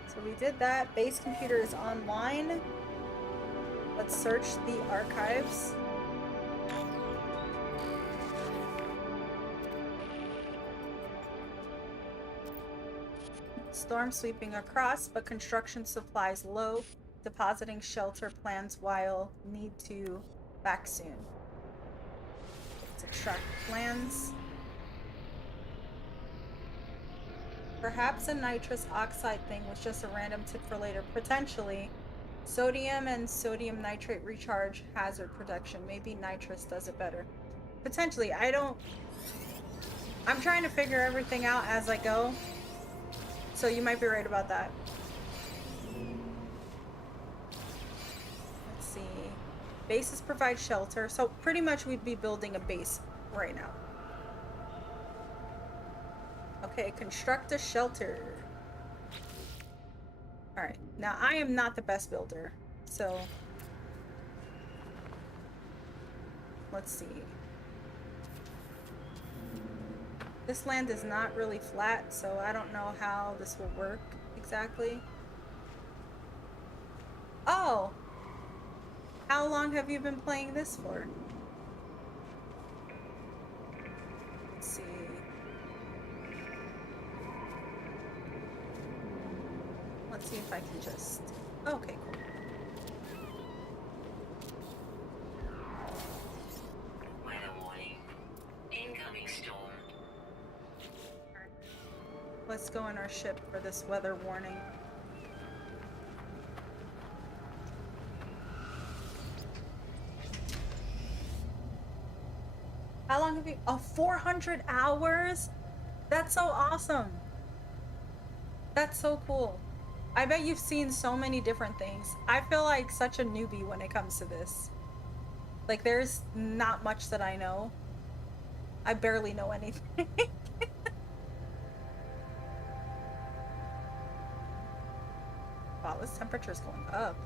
So we did that. Base computer is online. Let's search the archives. Storm sweeping across, but construction supplies low. Depositing shelter plans while need to back soon. Let's extract plans. Perhaps a nitrous oxide thing was just a random tip for later. Potentially. Sodium and sodium nitrate recharge hazard protection. Maybe nitrous does it better. Potentially. I'm trying to figure everything out as I go. So you might be right about that. Let's see. Bases provide shelter, so pretty much we'd be building a base right now. Okay, construct a shelter. Alright, now I am not the best builder, so let's see. This land is not really flat, so I don't know how this will work exactly. Oh! How long have you been playing this for? Let's see. Let's see if I can just... Okay, cool. Weather warning. Incoming storm. Let's go in our ship for this weather warning. How long have you... Oh, 400 hours? That's so awesome. That's so cool. I bet you've seen so many different things. I feel like such a newbie when it comes to this. Like, there's not much that I know. I barely know anything. Wow, this temperature's going up.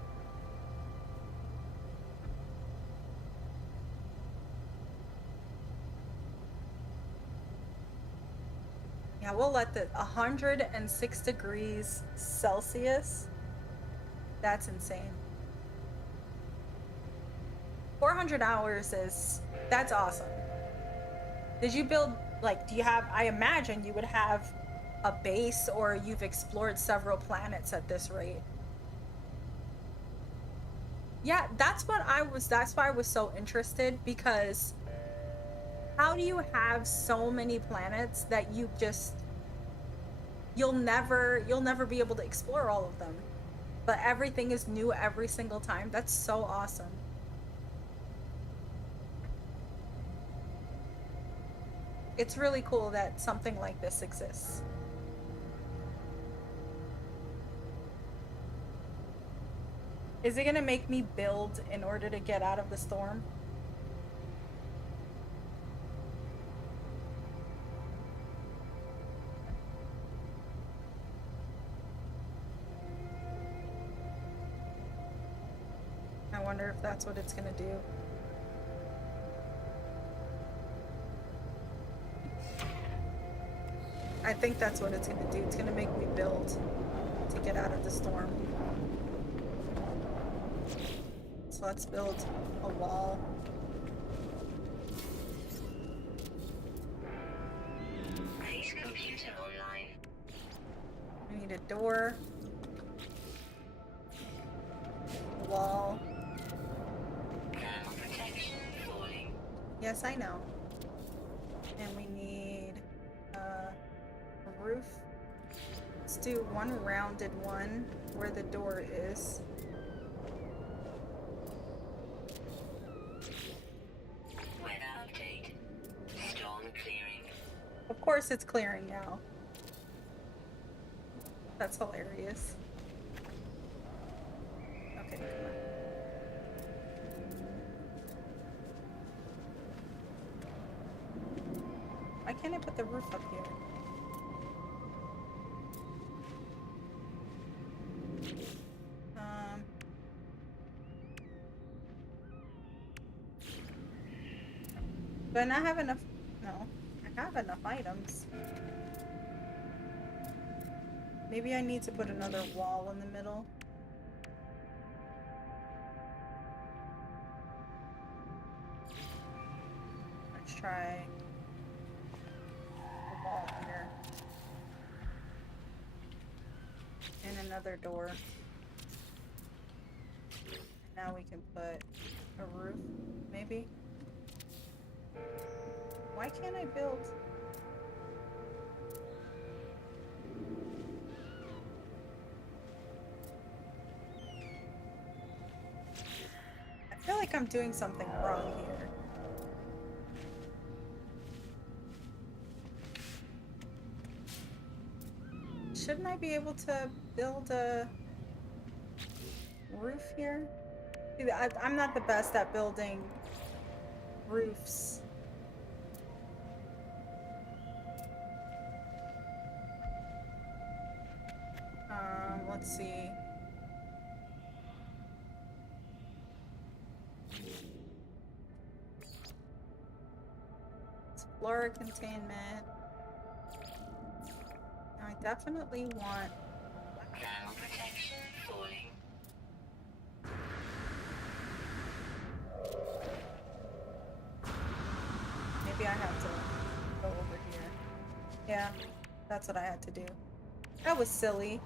Yeah, we'll let the 106 degrees Celsius. That's insane. 400 hours is... That's awesome. Did you build, like, do you have... I imagine you would have a base, or you've explored several planets at this rate. Yeah, that's what I was... That's why I was so interested, because how do you have so many planets that you just... You'll never be able to explore all of them. But everything is new every single time. That's so awesome. It's really cool that something like this exists. Is it gonna make me build in order to get out of the storm? I wonder if that's what it's gonna do. I think that's what it's gonna do. It's gonna make me build to get out of the storm. So let's build a wall. Base computer online. I need a door. A wall. Thermal protection falling. Yes, I know. And we need a roof. Let's do one rounded one where the door is. Weather update. Storm clearing. Of course it's clearing now. That's hilarious. Okay, come on. Why can't I put the roof up here? Do I not have enough? No, I have enough items. Maybe I need to put another wall in the middle. Let's try a wall here. And another door. And now we can put a roof, maybe? Why can't I build? I feel like I'm doing something wrong here. Shouldn't I be able to build a roof here? I'm not the best at building roofs. Let's see. It's flora containment. I definitely want Ground protection falling. maybe I have to go over here. Yeah, that's what I had to do. That was silly.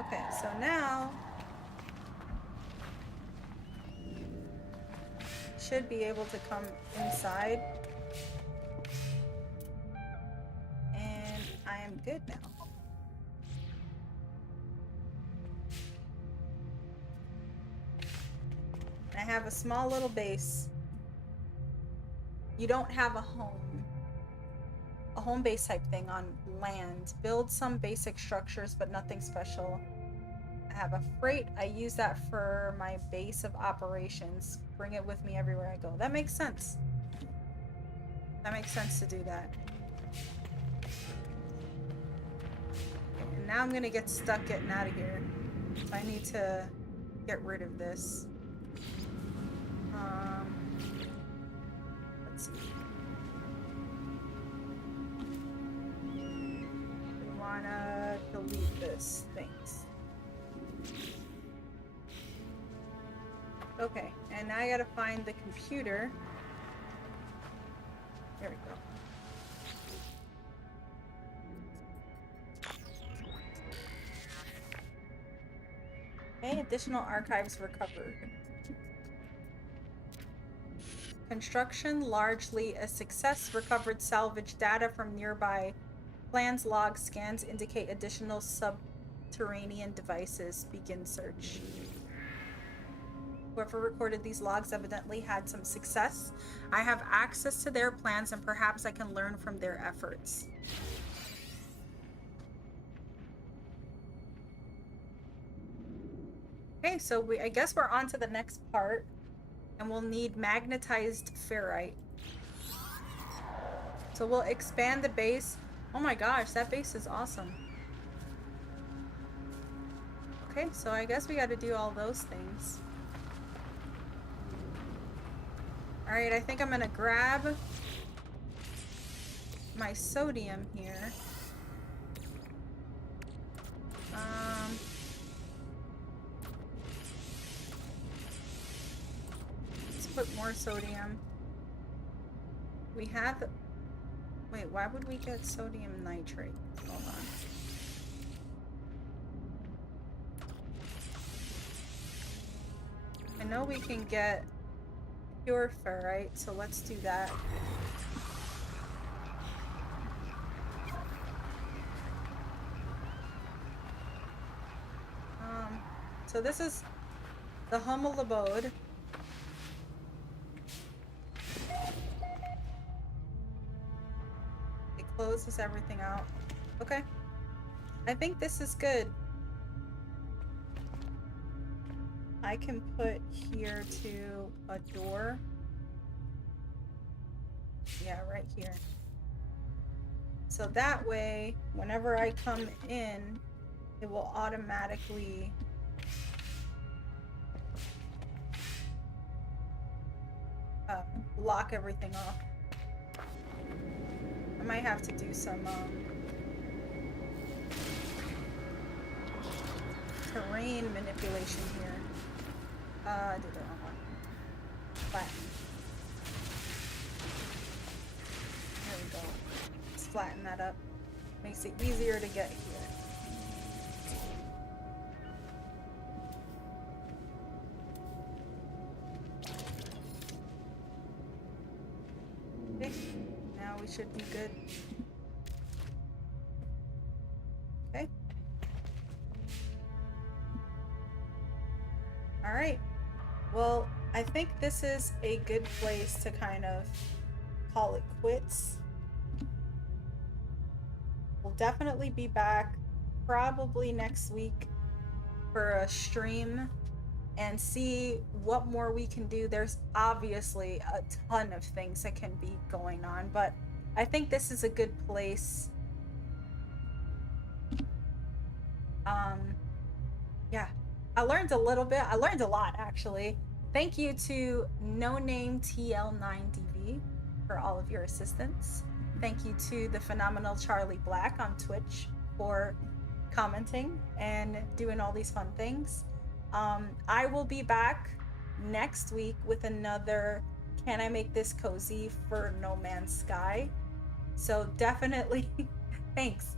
Okay, so now should be able to come inside. And I am good now. I have a small little base. You don't have a home base type thing on land. Build some basic structures, but nothing special. I have a freight. I use that for my base of operations. Bring it with me everywhere I go. That makes sense. That makes sense to do that. And now I'm gonna get stuck getting out of here. So I need to get rid of this. Let's see. We wanna delete this. Thanks. Okay, and now I gotta find the computer. There we go. Okay, additional archives recovered. Construction largely a success. Recovered salvage data from nearby plans, logs, scans indicate additional subterranean devices. Begin search. Whoever recorded these logs evidently had some success. I have access to their plans and perhaps I can learn from their efforts. Okay, so I guess we're on to the next part. And we'll need magnetized ferrite. So we'll expand the base. Oh my gosh, that base is awesome. Okay, so I guess we got to do all those things. Alright, I think I'm gonna grab my sodium here. Let's put more sodium. We have... Wait, why would we get sodium nitrate? Hold on. I know we can get pure ferrite, so let's do that. So this is the humble abode. It closes everything out. Okay. I think this is good. I can put here to a door. Yeah, right here. So that way, whenever I come in, it will automatically lock everything off. I might have to do some terrain manipulation here. I did the wrong one. Flatten. There we go. Let's flatten that up. Makes it easier to get here. Okay, now we should be good. Okay. Alright. Well, I think this is a good place to kind of call it quits. We'll definitely be back probably next week for a stream and see what more we can do. There's obviously a ton of things that can be going on, but I think this is a good place. Um, yeah, I learned a little bit. I learned a lot, actually. Thank you to No Name TL9DV for all of your assistance. Thank you to the phenomenal Charlie Black on Twitch for commenting and doing all these fun things. I will be back next week with another Can I Make This Cozy for No Man's Sky? So definitely, thanks.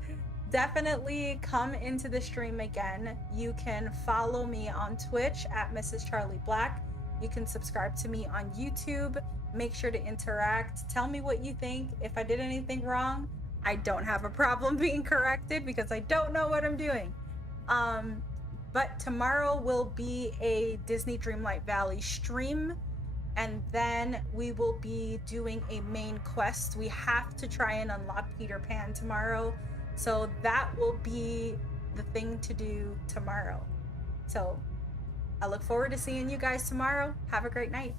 Definitely come into the stream again. You can follow me on Twitch at Mrs. Charlie Black. You can subscribe to me on YouTube. Make sure to interact. Tell me what you think. If I did anything wrong, I don't have a problem being corrected because I don't know what I'm doing. But tomorrow will be a Disney Dreamlight Valley stream, and then we will be doing a main quest. We have to try and unlock Peter Pan tomorrow, so that will be the thing to do tomorrow. So I look forward to seeing you guys tomorrow. Have a great night.